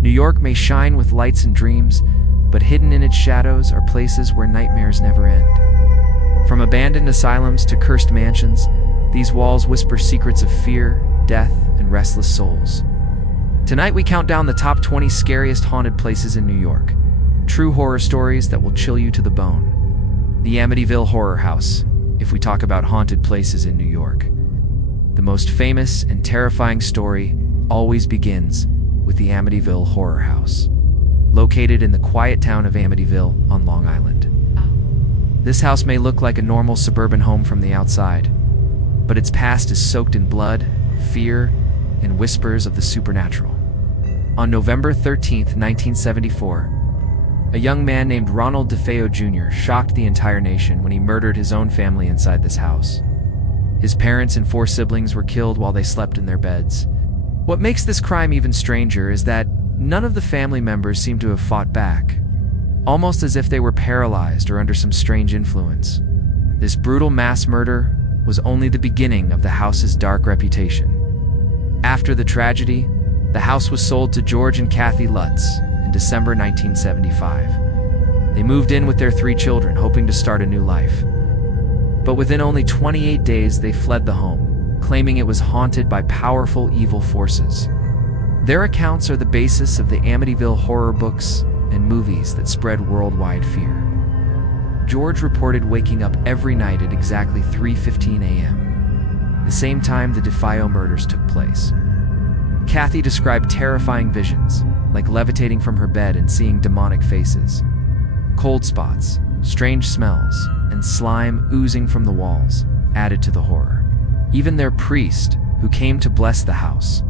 New York may shine with lights and dreams, but hidden in its shadows are places where nightmares never end. From abandoned asylums to cursed mansions, these walls whisper secrets of fear, death, and restless souls. Tonight we count down the top 20 scariest haunted places in New York. True horror stories that will chill you to the bone. The Amityville Horror House, if we talk about haunted places in New York. The most famous and terrifying story always begins with the Amityville Horror House, located in the quiet town of Amityville on Long Island. This house may look like a normal suburban home from the outside, but its past is soaked in blood, fear, and whispers of the supernatural. On November 13, 1974, a young man named Ronald DeFeo Jr. shocked the entire nation when he murdered his own family inside this house. His parents and 4 siblings were killed while they slept in their beds. What makes this crime even stranger is that none of the family members seem to have fought back, almost as if they were paralyzed or under some strange influence. This brutal mass murder was only the beginning of the house's dark reputation. After the tragedy, the house was sold to George and Kathy Lutz in December 1975. They moved in with their 3 children, hoping to start a new life. But within only 28 days, they fled the home, claiming it was haunted by powerful evil forces. Their accounts are the basis of the Amityville horror books and movies that spread worldwide fear. George reported waking up every night at exactly 3:15 a.m., the same time the DeFeo murders took place. Kathy described terrifying visions, like levitating from her bed and seeing demonic faces. Cold spots, strange smells, and slime oozing from the walls added to the horror. Even their priest, who came to bless the house,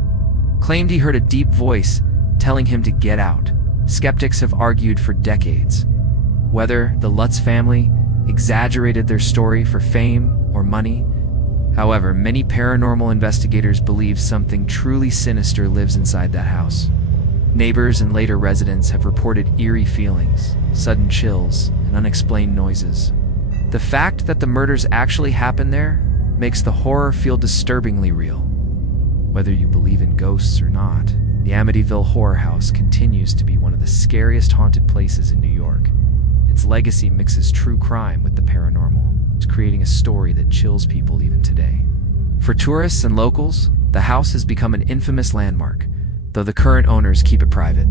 claimed he heard a deep voice telling him to get out. Skeptics have argued for decades whether the Lutz family exaggerated their story for fame or money. However, many paranormal investigators believe something truly sinister lives inside that house. Neighbors and later residents have reported eerie feelings, sudden chills, and unexplained noises. The fact that the murders actually happened there makes the horror feel disturbingly real. Whether you believe in ghosts or not, the Amityville Horror House continues to be one of the scariest haunted places in New York. Its legacy mixes true crime with the paranormal, creating a story that chills people even today. For tourists and locals, the house has become an infamous landmark, though the current owners keep it private.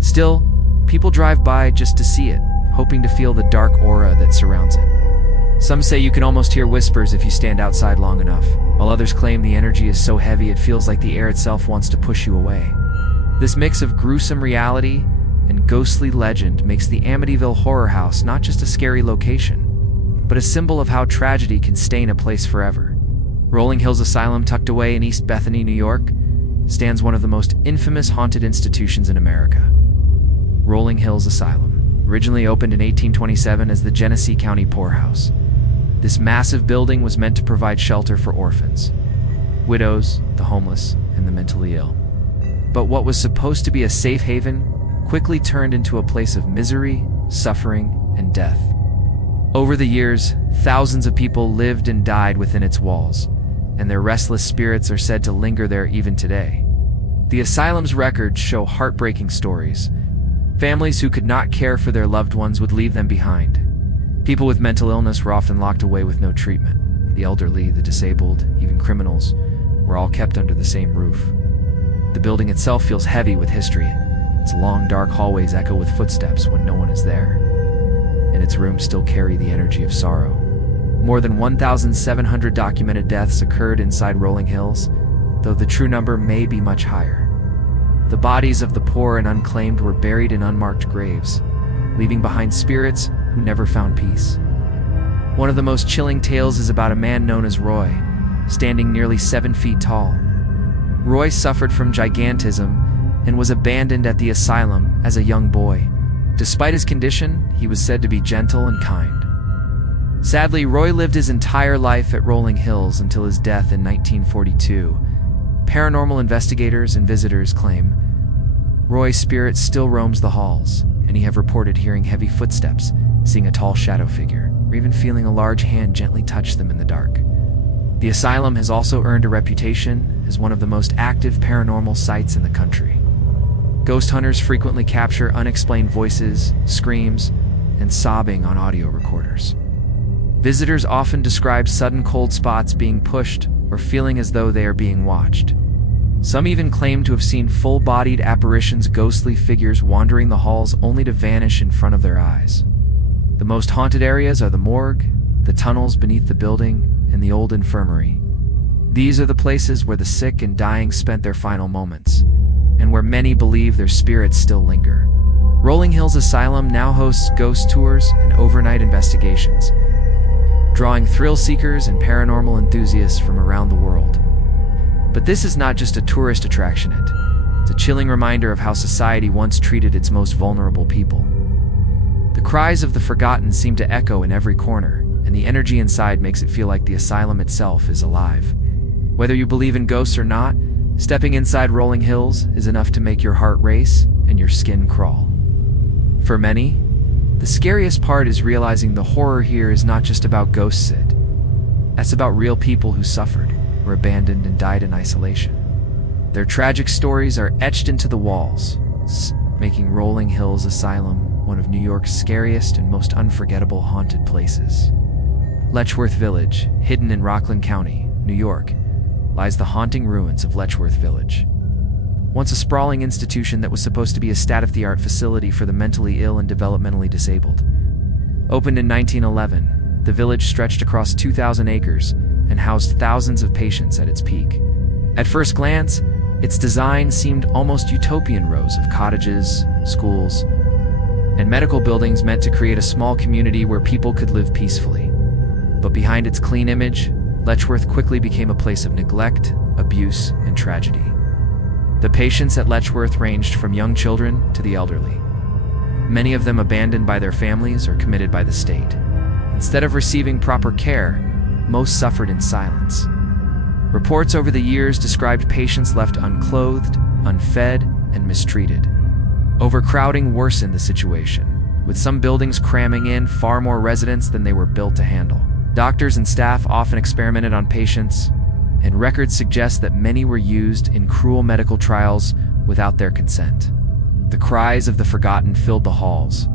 Still, people drive by just to see it, hoping to feel the dark aura that surrounds it. Some say you can almost hear whispers if you stand outside long enough, while others claim the energy is so heavy it feels like the air itself wants to push you away. This mix of gruesome reality and ghostly legend makes the Amityville Horror House not just a scary location, but a symbol of how tragedy can stain a place forever. Rolling Hills Asylum, tucked away in East Bethany, New York, stands one of the most infamous haunted institutions in America. Rolling Hills Asylum, originally opened in 1827 as the Genesee County Poorhouse. This massive building was meant to provide shelter for orphans, widows, the homeless, and the mentally ill. But what was supposed to be a safe haven quickly turned into a place of misery, suffering, and death. Over the years, thousands of people lived and died within its walls, and their restless spirits are said to linger there even today. The asylum's records show heartbreaking stories. Families who could not care for their loved ones would leave them behind. People with mental illness were often locked away with no treatment. The elderly, the disabled, even criminals, were all kept under the same roof. The building itself feels heavy with history. Its long, dark hallways echo with footsteps when no one is there, and its rooms still carry the energy of sorrow. More than 1,700 documented deaths occurred inside Rolling Hills, though the true number may be much higher. The bodies of the poor and unclaimed were buried in unmarked graves, leaving behind spirits who never found peace. One of the most chilling tales is about a man known as Roy, standing nearly 7 feet tall. Roy suffered from gigantism and was abandoned at the asylum as a young boy. Despite his condition, he was said to be gentle and kind. Sadly, Roy lived his entire life at Rolling Hills until his death in 1942. Paranormal investigators and visitors claim Roy's spirit still roams the halls, and he have reported hearing heavy footsteps, seeing a tall shadow figure, or even feeling a large hand gently touch them in the dark. The asylum has also earned a reputation as one of the most active paranormal sites in the country. Ghost hunters frequently capture unexplained voices, screams, and sobbing on audio recorders. Visitors often describe sudden cold spots being pushed or feeling as though they are being watched. Some even claim to have seen full-bodied apparitions, ghostly figures wandering the halls only to vanish in front of their eyes. The most haunted areas are the morgue, the tunnels beneath the building, and the old infirmary. These are the places where the sick and dying spent their final moments, and where many believe their spirits still linger. Rolling Hills Asylum now hosts ghost tours and overnight investigations, drawing thrill seekers and paranormal enthusiasts from around the world. But this is not just a tourist attraction, it's a chilling reminder of how society once treated its most vulnerable people. The cries of the forgotten seem to echo in every corner, and the energy inside makes it feel like the asylum itself is alive. Whether you believe in ghosts or not, stepping inside Rolling Hills is enough to make your heart race and your skin crawl. For many, the scariest part is realizing the horror here is not just about ghosts. That's about real people who suffered, were abandoned, and died in isolation. Their tragic stories are etched into the walls, making Rolling Hills Asylum one of New York's scariest and most unforgettable haunted places. Letchworth Village, hidden in Rockland County, New York, lies the haunting ruins of Letchworth Village. Once a sprawling institution that was supposed to be a state-of-the-art facility for the mentally ill and developmentally disabled. Opened in 1911, the village stretched across 2,000 acres and housed thousands of patients at its peak. At first glance, its design seemed almost utopian: rows of cottages, schools, and medical buildings meant to create a small community where people could live peacefully. But behind its clean image, Letchworth quickly became a place of neglect, abuse, and tragedy. The patients at Letchworth ranged from young children to the elderly, many of them abandoned by their families or committed by the state. Instead of receiving proper care, most suffered in silence. Reports over the years described patients left unclothed, unfed, and mistreated. Overcrowding worsened the situation, with some buildings cramming in far more residents than they were built to handle. Doctors and staff often experimented on patients, and records suggest that many were used in cruel medical trials without their consent. The cries of the forgotten filled the halls,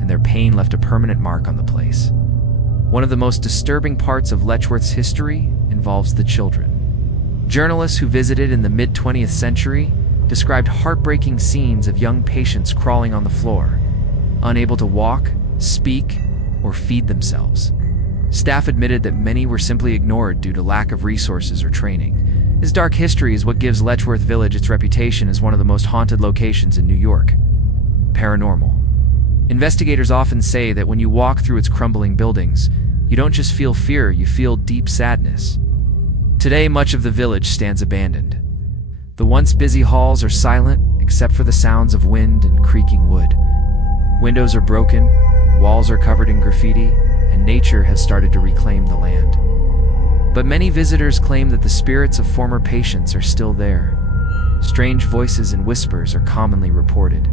and their pain left a permanent mark on the place. One of the most disturbing parts of Letchworth's history involves the children. Journalists who visited in the mid-20th century described heartbreaking scenes of young patients crawling on the floor, unable to walk, speak, or feed themselves. Staff admitted that many were simply ignored due to lack of resources or training. This dark history is what gives Letchworth Village its reputation as one of the most haunted locations in New York. Paranormal. Investigators often say that when you walk through its crumbling buildings, you don't just feel fear, you feel deep sadness. Today, much of the village stands abandoned. The once busy halls are silent, except for the sounds of wind and creaking wood. Windows are broken, walls are covered in graffiti, and nature has started to reclaim the land. But many visitors claim that the spirits of former patients are still there. Strange voices and whispers are commonly reported.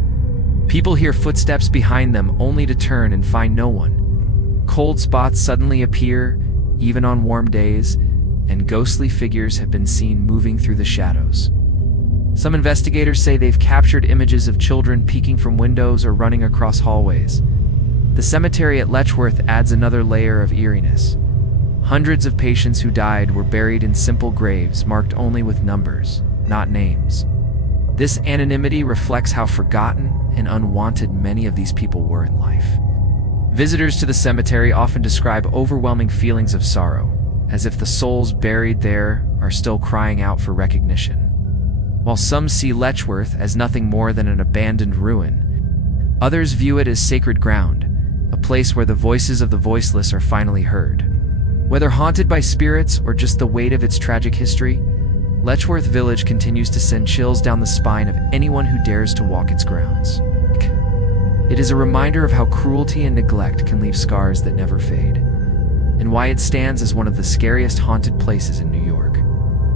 People hear footsteps behind them only to turn and find no one. Cold spots suddenly appear, even on warm days, and ghostly figures have been seen moving through the shadows. Some investigators say they've captured images of children peeking from windows or running across hallways. The cemetery at Letchworth adds another layer of eeriness. Hundreds of patients who died were buried in simple graves marked only with numbers, not names. This anonymity reflects how forgotten and unwanted many of these people were in life. Visitors to the cemetery often describe overwhelming feelings of sorrow, as if the souls buried there are still crying out for recognition. While some see Letchworth as nothing more than an abandoned ruin, others view it as sacred ground, a place where the voices of the voiceless are finally heard. Whether haunted by spirits or just the weight of its tragic history, Letchworth Village continues to send chills down the spine of anyone who dares to walk its grounds. It is a reminder of how cruelty and neglect can leave scars that never fade, and why it stands as one of the scariest haunted places in New York.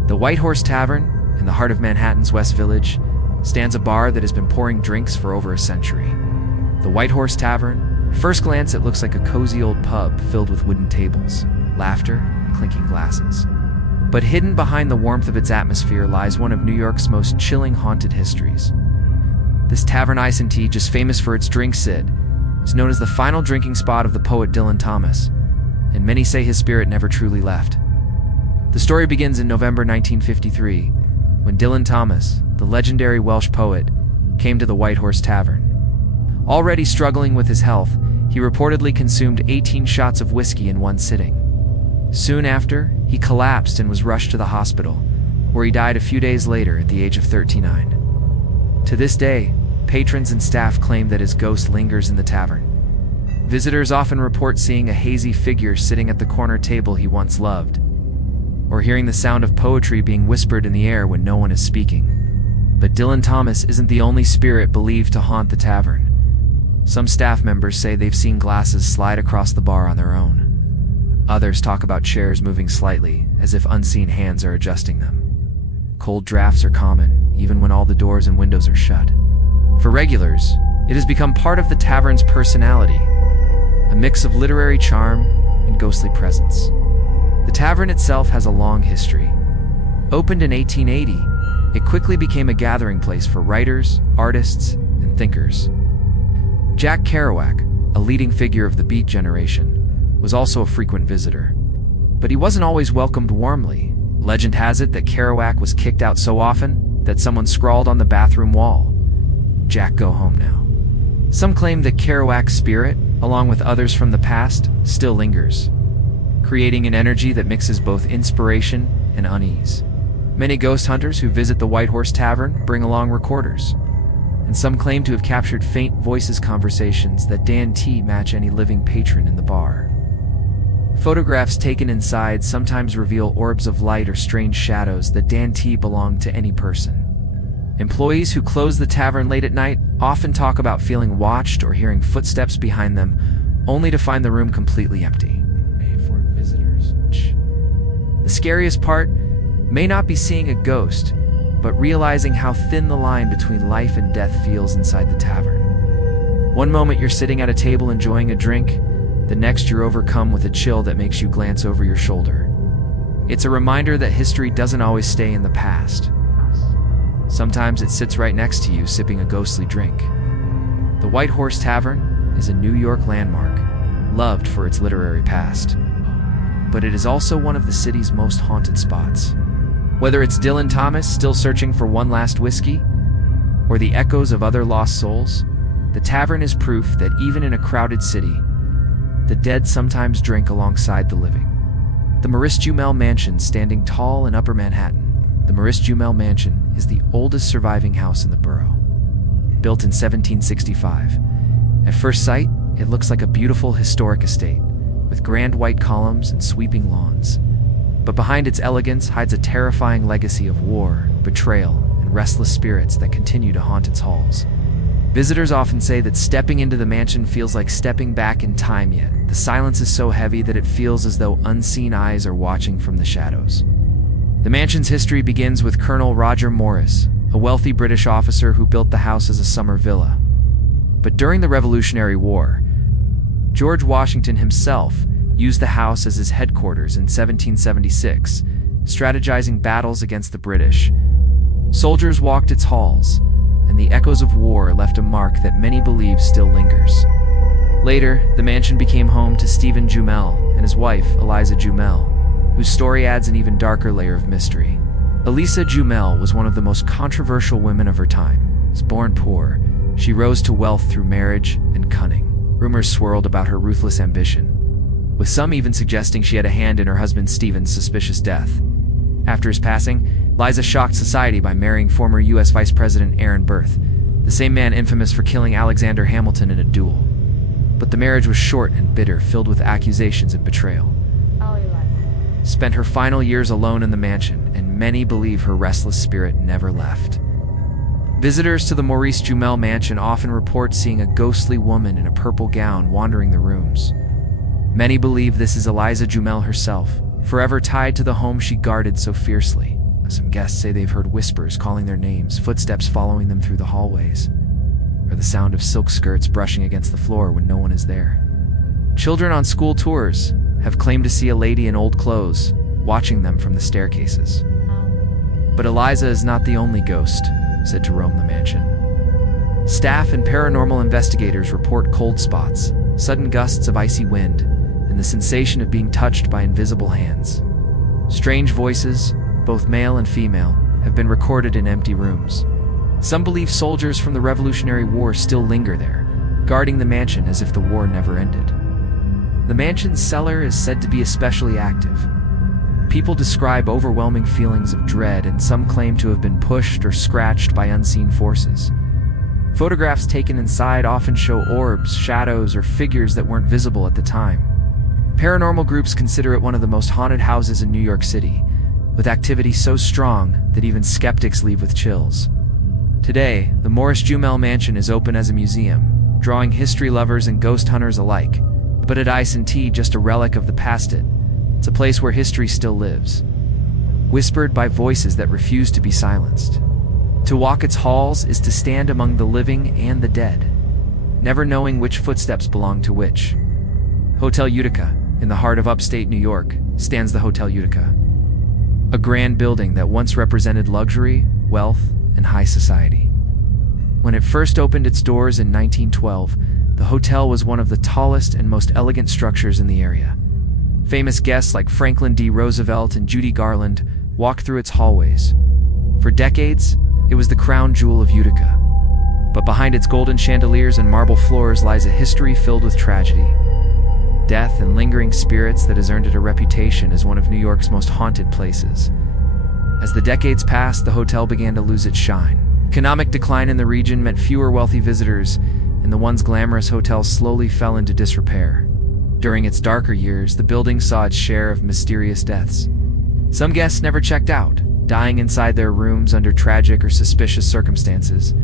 The White Horse Tavern, in the heart of Manhattan's West Village, stands a bar that has been pouring drinks for over a century. The White Horse Tavern, at first glance it looks like a cozy old pub filled with wooden tables, laughter, and clinking glasses. But hidden behind the warmth of its atmosphere lies one of New York's most chilling haunted histories. The This tavern Ice and Tea, just famous for its drink Sid, is known as the final drinking spot of the poet Dylan Thomas, and many say his spirit never truly left. The story begins in November 1953, when Dylan Thomas, the legendary Welsh poet, came to the White Horse Tavern. Already struggling with his health, he reportedly consumed 18 shots of whiskey in one sitting. Soon after, he collapsed and was rushed to the hospital, where he died a few days later at the age of 39. To this day, patrons and staff claim that his ghost lingers in the tavern. Visitors often report seeing a hazy figure sitting at the corner table he once loved, or hearing the sound of poetry being whispered in the air when no one is speaking. But Dylan Thomas isn't the only spirit believed to haunt the tavern. Some staff members say they've seen glasses slide across the bar on their own. Others talk about chairs moving slightly, as if unseen hands are adjusting them. Cold drafts are common, even when all the doors and windows are shut. For regulars, it has become part of the tavern's personality, a mix of literary charm and ghostly presence. The tavern itself has a long history. Opened in 1880, it quickly became a gathering place for writers, artists, and thinkers. Jack Kerouac, a leading figure of the Beat generation, was also a frequent visitor. But he wasn't always welcomed warmly. Legend has it that Kerouac was kicked out so often that someone scrawled on the bathroom wall, "Jack, go home now." Some claim that Kerouac's spirit, along with others from the past, still lingers, creating an energy that mixes both inspiration and unease. Many ghost hunters who visit the White Horse Tavern bring along recorders, and some claim to have captured faint voices conversations that guarantee match any living patron in the bar. Photographs taken inside sometimes reveal orbs of light or strange shadows that guarantee belong to any person. Employees who close the tavern late at night often talk about feeling watched or hearing footsteps behind them, only to find the room completely empty. For visitors. The scariest part may not be seeing a ghost, but realizing how thin the line between life and death feels inside the tavern. One moment you're sitting at a table enjoying a drink, the next you're overcome with a chill that makes you glance over your shoulder. It's a reminder that history doesn't always stay in the past. Sometimes it sits right next to you sipping a ghostly drink. The White Horse Tavern is a New York landmark, loved for its literary past. But it is also one of the city's most haunted spots. Whether it's Dylan Thomas still searching for one last whiskey, or the echoes of other lost souls, the tavern is proof that even in a crowded city, the dead sometimes drink alongside the living. The Maurice Jumel Mansion, standing tall in Upper Manhattan. The Maurice Jumel Mansion is the oldest surviving house in the borough. Built in 1765. At first sight, it looks like a beautiful historic estate, with grand white columns and sweeping lawns. But behind its elegance hides a terrifying legacy of war, betrayal, and restless spirits that continue to haunt its halls. Visitors often say that stepping into the mansion feels like stepping back in time, yet the silence is so heavy that it feels as though unseen eyes are watching from the shadows. The mansion's history begins with Colonel Roger Morris, a wealthy British officer who built the house as a summer villa. But during the Revolutionary War, George Washington himself used the house as his headquarters in 1776, strategizing battles against the British. Soldiers walked its halls, and the echoes of war left a mark that many believe still lingers. Later, the mansion became home to Stephen Jumel and his wife, Eliza Jumel, whose story adds an even darker layer of mystery. Eliza Jumel was one of the most controversial women of her time. As born poor, she rose to wealth through marriage and cunning. Rumors swirled about her ruthless ambition, with some even suggesting she had a hand in her husband Stephen's suspicious death. After his passing, Eliza shocked society by marrying former U.S. Vice President Aaron Burr, the same man infamous for killing Alexander Hamilton in a duel. But the marriage was short and bitter, filled with accusations and betrayal. Spent her final years alone in the mansion, and many believe her restless spirit never left. Visitors to the Maurice Jumel Mansion often report seeing a ghostly woman in a purple gown wandering the rooms. Many believe this is Eliza Jumel herself, forever tied to the home she guarded so fiercely. Some guests say they've heard whispers calling their names, footsteps following them through the hallways, or the sound of silk skirts brushing against the floor when no one is there. Children on school tours have claimed to see a lady in old clothes watching them from the staircases. But Eliza is not the only ghost said to roam the mansion. Staff and paranormal investigators report cold spots, sudden gusts of icy wind, and the sensation of being touched by invisible hands. Strange voices, both male and female, have been recorded in empty rooms. Some believe soldiers from the Revolutionary War still linger there, guarding the mansion as if the war never ended. The mansion's cellar is said to be especially active. People describe overwhelming feelings of dread, and some claim to have been pushed or scratched by unseen forces. Photographs taken inside often show orbs, shadows, or figures that weren't visible at the time. Paranormal groups consider it one of the most haunted houses in New York City, with activity so strong that even skeptics leave with chills. Today, the Morris Jumel Mansion is open as a museum, drawing history lovers and ghost hunters alike. But at IC&T, just a relic of the past, it's a place where history still lives, whispered by voices that refuse to be silenced. To walk its halls is to stand among the living and the dead, never knowing which footsteps belong to which. Hotel Utica, in the heart of upstate New York, stands the Hotel Utica, a grand building that once represented luxury, wealth, and high society. When it first opened its doors in 1912, the hotel was one of the tallest and most elegant structures in the area. Famous guests like Franklin D. Roosevelt and Judy Garland walked through its hallways. For decades, it was the crown jewel of Utica. But behind its golden chandeliers and marble floors lies a history filled with tragedy, death, and lingering spirits that has earned it a reputation as one of New York's most haunted places. As the decades passed, the hotel began to lose its shine. Economic decline in the region meant fewer wealthy visitors, and the once glamorous hotel slowly fell into disrepair. During its darker years, the building saw its share of mysterious deaths. Some guests never checked out, dying inside their rooms under tragic or suspicious circumstances.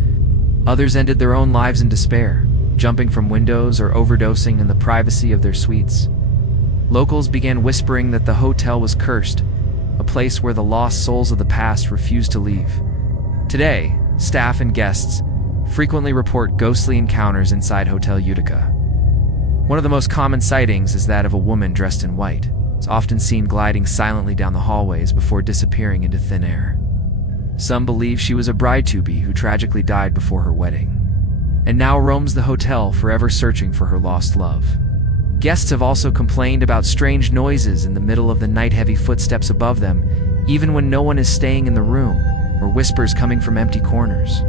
Others ended their own lives in despair, jumping from windows or overdosing in the privacy of their suites. Locals began whispering that the hotel was cursed, a place where the lost souls of the past refused to leave. Today, staff and guests frequently report ghostly encounters inside Hotel Utica. One of the most common sightings is that of a woman dressed in white. It's often seen gliding silently down the hallways before disappearing into thin air. Some believe she was a bride-to-be who tragically died before her wedding, and now roams the hotel, forever searching for her lost love. Guests have also complained about strange noises in the middle of the night, heavy footsteps above them, even when no one is staying in the room, or whispers coming from empty corners.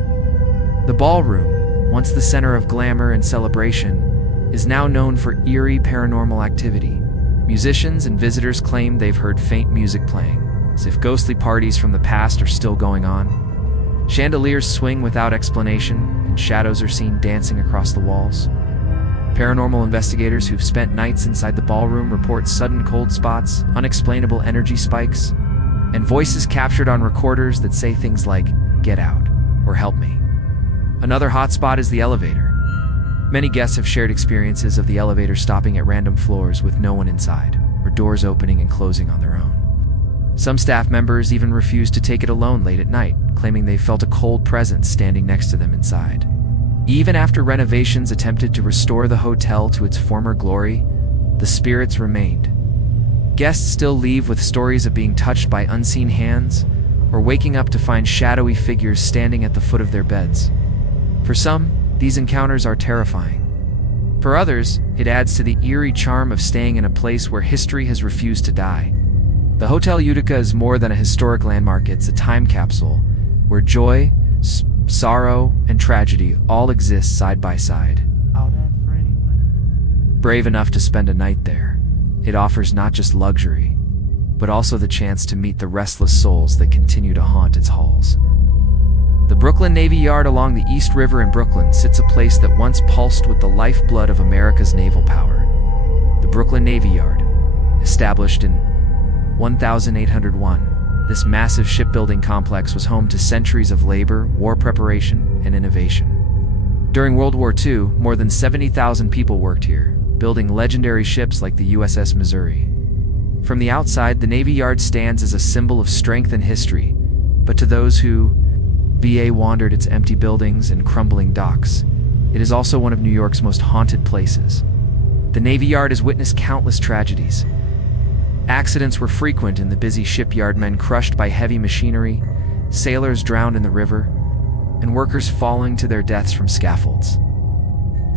The ballroom, once the center of glamour and celebration, is now known for eerie paranormal activity. Musicians and visitors claim they've heard faint music playing, as if ghostly parties from the past are still going on. Chandeliers swing without explanation, and shadows are seen dancing across the walls. Paranormal investigators who've spent nights inside the ballroom report sudden cold spots, unexplainable energy spikes, and voices captured on recorders that say things like, "Get out," or "Help me." Another hotspot is the elevator. Many guests have shared experiences of the elevator stopping at random floors with no one inside, or doors opening and closing on their own. Some staff members even refuse to take it alone late at night, claiming they felt a cold presence standing next to them inside. Even after renovations attempted to restore the hotel to its former glory, the spirits remained. Guests still leave with stories of being touched by unseen hands, or waking up to find shadowy figures standing at the foot of their beds. For some, these encounters are terrifying. For others, it adds to the eerie charm of staying in a place where history has refused to die. The Hotel Utica is more than a historic landmark. It's a time capsule where joy, sorrow, and tragedy all exist side by side. Brave enough to spend a night there, it offers not just luxury, but also the chance to meet the restless souls that continue to haunt its halls. The Brooklyn Navy Yard along the East River in Brooklyn sits a place that once pulsed with the lifeblood of America's naval power. The Brooklyn Navy Yard, established in 1801, this massive shipbuilding complex was home to centuries of labor, war preparation, and innovation. During World War II, more than 70,000 people worked here, building legendary ships like the USS Missouri. From the outside, the Navy Yard stands as a symbol of strength and history, but to those who wandered its empty buildings and crumbling docks, it is also one of New York's most haunted places. The Navy Yard has witnessed countless tragedies. Accidents were frequent in the busy shipyard, men crushed by heavy machinery, sailors drowned in the river, and workers falling to their deaths from scaffolds.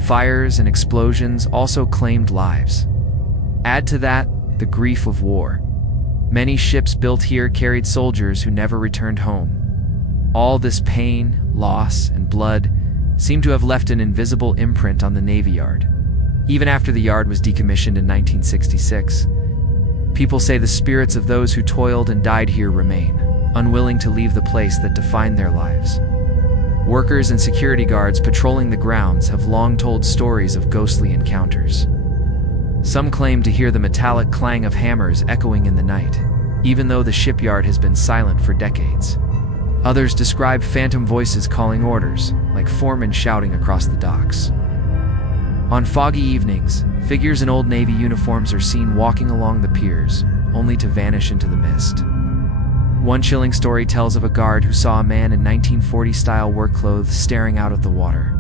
Fires and explosions also claimed lives. Add to that the grief of war. Many ships built here carried soldiers who never returned home. All this pain, loss, and blood seemed to have left an invisible imprint on the Navy Yard. Even after the yard was decommissioned in 1966, people say the spirits of those who toiled and died here remain, unwilling to leave the place that defined their lives. Workers and security guards patrolling the grounds have long told stories of ghostly encounters. Some claim to hear the metallic clang of hammers echoing in the night, even though the shipyard has been silent for decades. Others describe phantom voices calling orders, like foremen shouting across the docks. On foggy evenings, figures in old Navy uniforms are seen walking along the piers, only to vanish into the mist. One chilling story tells of a guard who saw a man in 1940-style work clothes staring out at the water.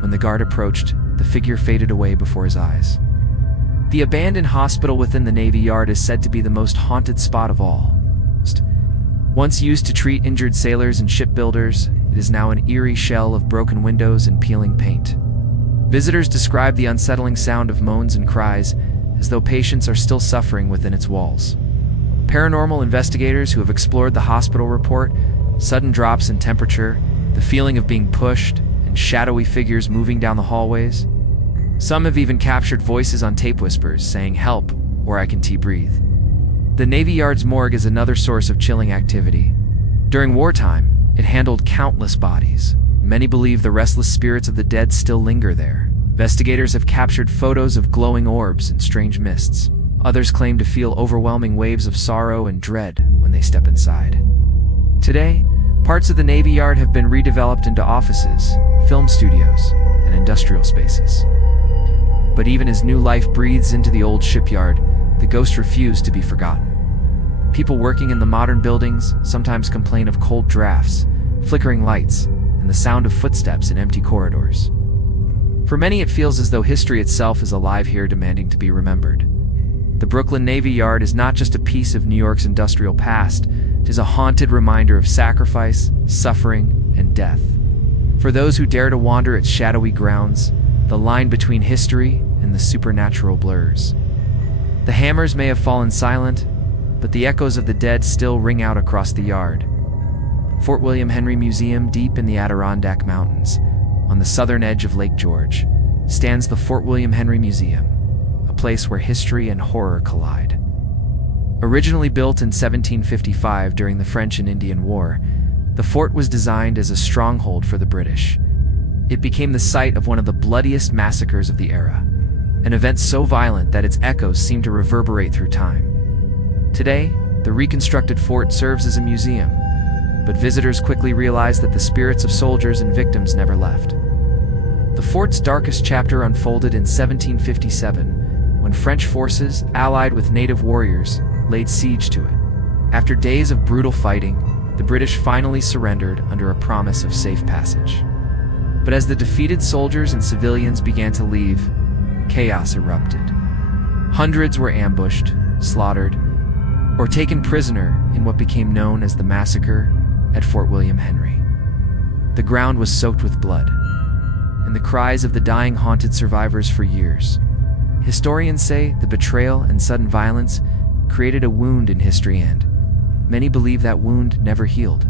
When the guard approached, the figure faded away before his eyes. The abandoned hospital within the Navy Yard is said to be the most haunted spot of all. Once used to treat injured sailors and shipbuilders, it is now an eerie shell of broken windows and peeling paint. Visitors describe the unsettling sound of moans and cries, as though patients are still suffering within its walls. Paranormal investigators who have explored the hospital report sudden drops in temperature, the feeling of being pushed, and shadowy figures moving down the hallways. Some have even captured voices on tape whispers saying, "Help," or "I can breathe." The Navy Yard's morgue is another source of chilling activity. During wartime, it handled countless bodies. Many believe the restless spirits of the dead still linger there. Investigators have captured photos of glowing orbs and strange mists. Others claim to feel overwhelming waves of sorrow and dread when they step inside. Today, parts of the Navy Yard have been redeveloped into offices, film studios, and industrial spaces. But even as new life breathes into the old shipyard, the ghosts refuse to be forgotten. People working in the modern buildings sometimes complain of cold drafts, flickering lights, and the sound of footsteps in empty corridors. For many, it feels as though history itself is alive here, demanding to be remembered. The Brooklyn Navy Yard is not just a piece of New York's industrial past, it is a haunted reminder of sacrifice, suffering, and death. For those who dare to wander its shadowy grounds, the line between history and the supernatural blurs. The hammers may have fallen silent, but the echoes of the dead still ring out across the yard. Fort William Henry Museum, deep in the Adirondack Mountains, on the southern edge of Lake George, stands the Fort William Henry Museum, a place where history and horror collide. Originally built in 1755 during the French and Indian War, the fort was designed as a stronghold for the British. It became the site of one of the bloodiest massacres of the era, an event so violent that its echoes seem to reverberate through time. Today, the reconstructed fort serves as a museum, but visitors quickly realize that the spirits of soldiers and victims never left. The fort's darkest chapter unfolded in 1757, when French forces, allied with native warriors, laid siege to it. After days of brutal fighting, the British finally surrendered under a promise of safe passage. But as the defeated soldiers and civilians began to leave, chaos erupted. Hundreds were ambushed, slaughtered, or taken prisoner in what became known as the massacre at Fort William Henry. The ground was soaked with blood, and the cries of the dying haunted survivors for years. Historians say the betrayal and sudden violence created a wound in history, and many believe that wound never healed.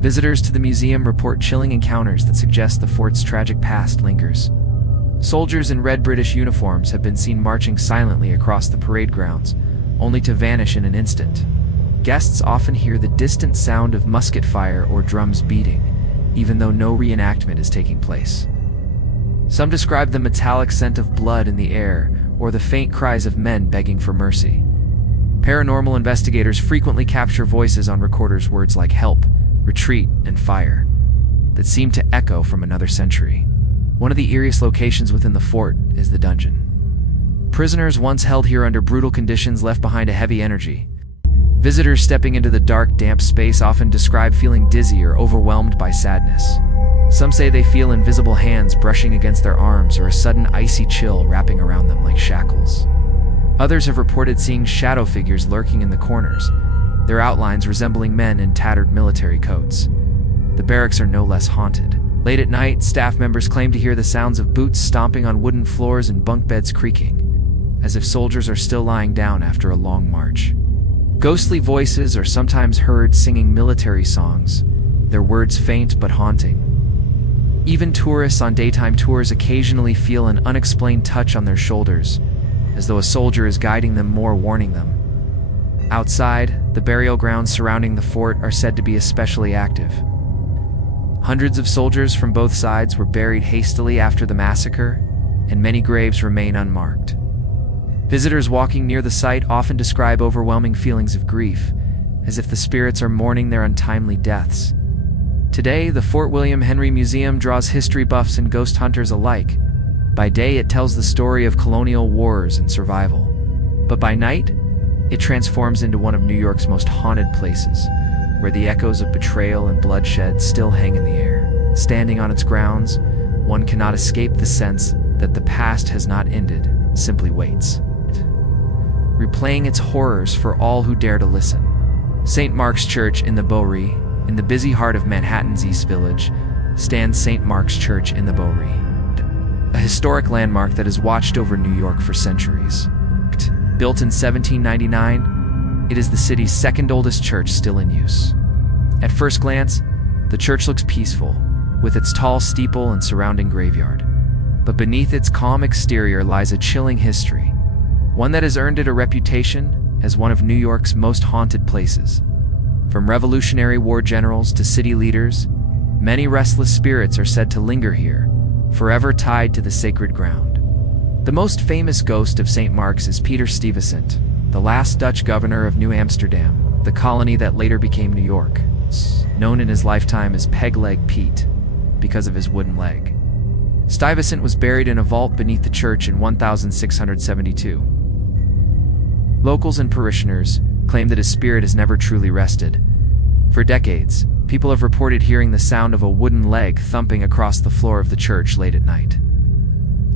Visitors to the museum report chilling encounters that suggest the fort's tragic past lingers. Soldiers in red British uniforms have been seen marching silently across the parade grounds, only to vanish in an instant. Guests often hear the distant sound of musket fire or drums beating, even though no reenactment is taking place. Some describe the metallic scent of blood in the air or the faint cries of men begging for mercy. Paranormal investigators frequently capture voices on recorders, words like help, retreat, and fire, that seem to echo from another century. One of the eeriest locations within the fort is the dungeon. Prisoners once held here under brutal conditions left behind a heavy energy. Visitors stepping into the dark, damp space often describe feeling dizzy or overwhelmed by sadness. Some say they feel invisible hands brushing against their arms or a sudden icy chill wrapping around them like shackles. Others have reported seeing shadow figures lurking in the corners, their outlines resembling men in tattered military coats. the barracks are no less haunted. Late at night, staff members claim to hear the sounds of boots stomping on wooden floors and bunk beds creaking, as if soldiers are still lying down after a long march. Ghostly voices are sometimes heard singing military songs, their words faint but haunting. Even tourists on daytime tours occasionally feel an unexplained touch on their shoulders, as though a soldier is guiding them, more warning them. Outside, the burial grounds surrounding the fort are said to be especially active. Hundreds of soldiers from both sides were buried hastily after the massacre, and many graves remain unmarked. Visitors walking near the site often describe overwhelming feelings of grief, as if the spirits are mourning their untimely deaths. Today, the Fort William Henry Museum draws history buffs and ghost hunters alike. By day, it tells the story of colonial wars and survival. But by night, it transforms into one of New York's most haunted places, where the echoes of betrayal and bloodshed still hang in the air. Standing on its grounds, one cannot escape the sense that the past has not ended, simply waits, replaying its horrors for all who dare to listen. St. Mark's Church in the Bowery, in the busy heart of Manhattan's East Village, stands St. Mark's Church in the Bowery, a historic landmark that has watched over New York for centuries. Built in 1799, it is the city's second oldest church still in use. At first glance, the church looks peaceful, with its tall steeple and surrounding graveyard. But beneath its calm exterior lies a chilling history, one that has earned it a reputation as one of New York's most haunted places. From Revolutionary War generals to city leaders, many restless spirits are said to linger here, forever tied to the sacred ground. The most famous ghost of St. Mark's is Peter Stuyvesant, the last Dutch governor of New Amsterdam, the colony that later became New York, known in his lifetime as Peg Leg Pete, because of his wooden leg. Stuyvesant was buried in a vault beneath the church in 1672. Locals and parishioners claim that his spirit has never truly rested. For decades, people have reported hearing the sound of a wooden leg thumping across the floor of the church late at night.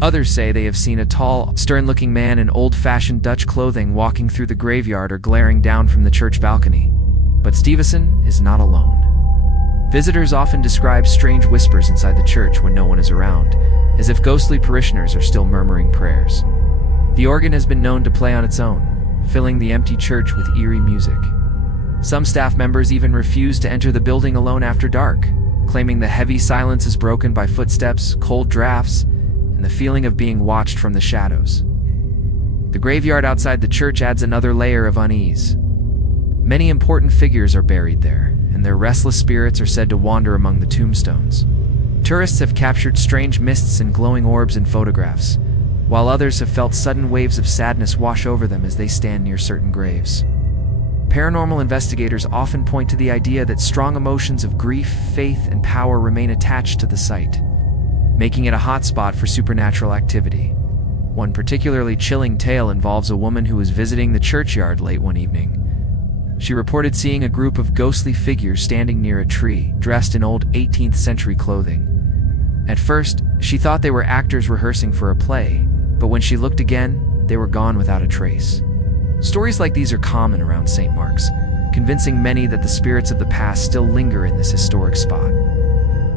Others say they have seen a tall, stern-looking man in old-fashioned Dutch clothing walking through the graveyard or glaring down from the church balcony. But Stuyvesant is not alone. Visitors often describe strange whispers inside the church when no one is around, as if ghostly parishioners are still murmuring prayers. The organ has been known to play on its own, filling the empty church with eerie music. Some staff members even refuse to enter the building alone after dark, claiming the heavy silence is broken by footsteps, cold drafts, and the feeling of being watched from the shadows. The graveyard outside the church adds another layer of unease. Many important figures are buried there, and their restless spirits are said to wander among the tombstones. Tourists have captured strange mists and glowing orbs in photographs, while others have felt sudden waves of sadness wash over them as they stand near certain graves. Paranormal investigators often point to the idea that strong emotions of grief, faith, and power remain attached to the site, making it a hotspot for supernatural activity. One particularly chilling tale involves a woman who was visiting the churchyard late one evening. She reported seeing a group of ghostly figures standing near a tree, dressed in old 18th century clothing. At first, she thought they were actors rehearsing for a play, but when she looked again, they were gone without a trace. Stories like these are common around St. Mark's, convincing many that the spirits of the past still linger in this historic spot.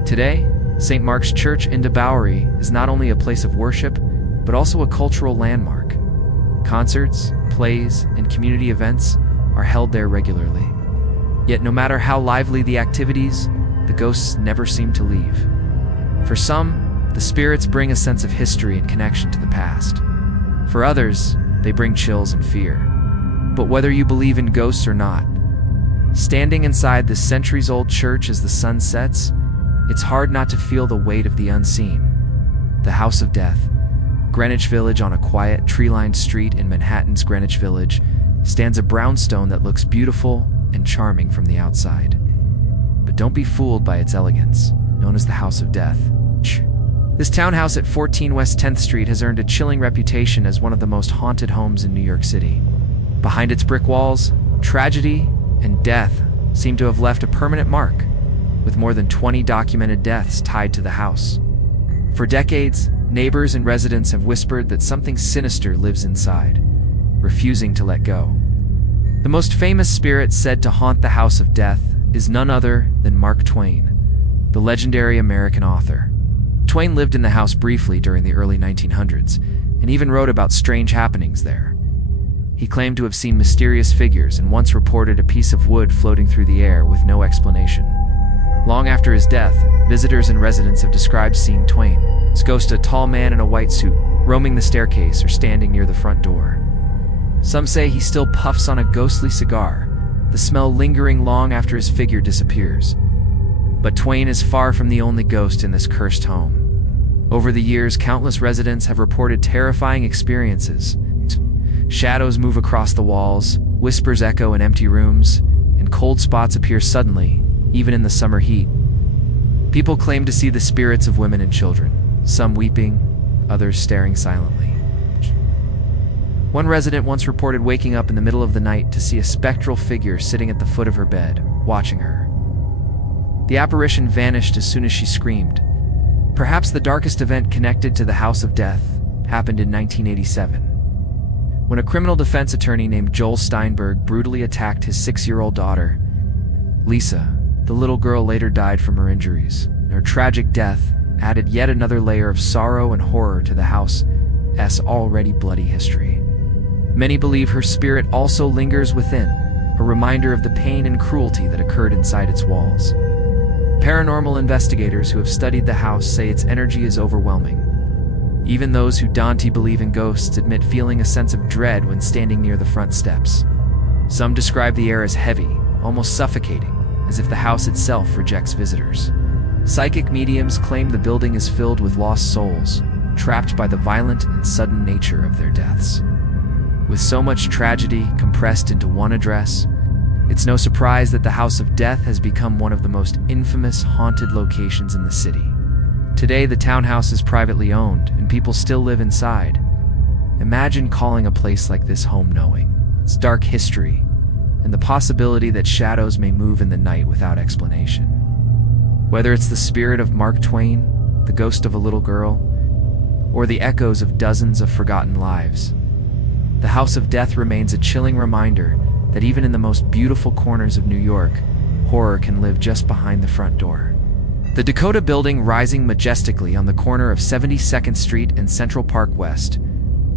Today, St. Mark's Church in the Bowery is not only a place of worship, but also a cultural landmark. Concerts, plays, and community events are held there regularly. Yet no matter how lively the activities, the ghosts never seem to leave. For some, the spirits bring a sense of history and connection to the past. For others, they bring chills and fear. But whether you believe in ghosts or not, standing inside this centuries-old church as the sun sets, it's hard not to feel the weight of the unseen. The House of Death, Greenwich Village, on a quiet, tree-lined street in Manhattan's Greenwich Village, stands a brownstone that looks beautiful and charming from the outside. But don't be fooled by its elegance, known as the House of Death. This townhouse at 14 West 10th Street has earned a chilling reputation as one of the most haunted homes in New York City. Behind its brick walls, tragedy and death seem to have left a permanent mark, with more than 20 documented deaths tied to the house. For decades, neighbors and residents have whispered that something sinister lives inside, refusing to let go. The most famous spirit said to haunt the House of Death is none other than Mark Twain, the legendary American author. Twain lived in the house briefly during the early 1900s and even wrote about strange happenings there. He claimed to have seen mysterious figures and once reported a piece of wood floating through the air with no explanation. Long after his death, visitors and residents have described seeing Twain's ghost, a tall man in a white suit, roaming the staircase or standing near the front door. Some say he still puffs on a ghostly cigar, the smell lingering long after his figure disappears. But Twain is far from the only ghost in this cursed home. Over the years, countless residents have reported terrifying experiences. Shadows move across the walls, whispers echo in empty rooms, and cold spots appear suddenly, even in the summer heat. People claim to see the spirits of women and children, some weeping, others staring silently. One resident once reported waking up in the middle of the night to see a spectral figure sitting at the foot of her bed, watching her. The apparition vanished as soon as she screamed. Perhaps the darkest event connected to the House of Death happened in 1987, when a criminal defense attorney named Joel Steinberg brutally attacked his 6-year-old daughter, Lisa. The little girl later died from her injuries. Her tragic death added yet another layer of sorrow and horror to the house's already bloody history. Many believe her spirit also lingers within, a reminder of the pain and cruelty that occurred inside its walls. Paranormal investigators who have studied the house say its energy is overwhelming. Even those who don't believe in ghosts admit feeling a sense of dread when standing near the front steps. Some describe the air as heavy, almost suffocating, as if the house itself rejects visitors. Psychic mediums claim the building is filled with lost souls, trapped by the violent and sudden nature of their deaths. With so much tragedy compressed into one address, it's no surprise that the House of Death has become one of the most infamous haunted locations in the city. Today, the townhouse is privately owned, and people still live inside. Imagine calling a place like this home knowing its dark history, and the possibility that shadows may move in the night without explanation. Whether it's the spirit of Mark Twain, the ghost of a little girl, or the echoes of dozens of forgotten lives, the House of Death remains a chilling reminder that even in the most beautiful corners of New York, horror can live just behind the front door. The Dakota Building, rising majestically on the corner of 72nd Street and Central Park West,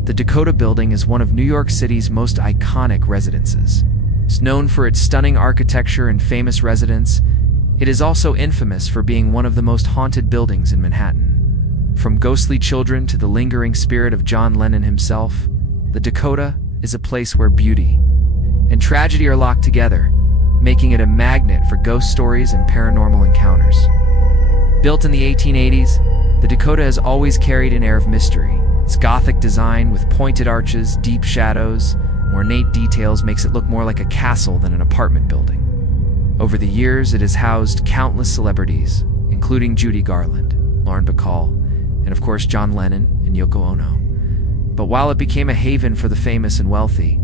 the Dakota Building is one of New York City's most iconic residences. It's known for its stunning architecture and famous residents. It is also infamous for being one of the most haunted buildings in Manhattan. From ghostly children to the lingering spirit of John Lennon himself, the Dakota is a place where beauty and tragedy are locked together, making it a magnet for ghost stories and paranormal encounters. Built in the 1880s, the Dakota has always carried an air of mystery. Its Gothic design with pointed arches, deep shadows, ornate details makes it look more like a castle than an apartment building. Over the years, it has housed countless celebrities, including Judy Garland, Lauren Bacall, and of course John Lennon and Yoko Ono. But while it became a haven for the famous and wealthy,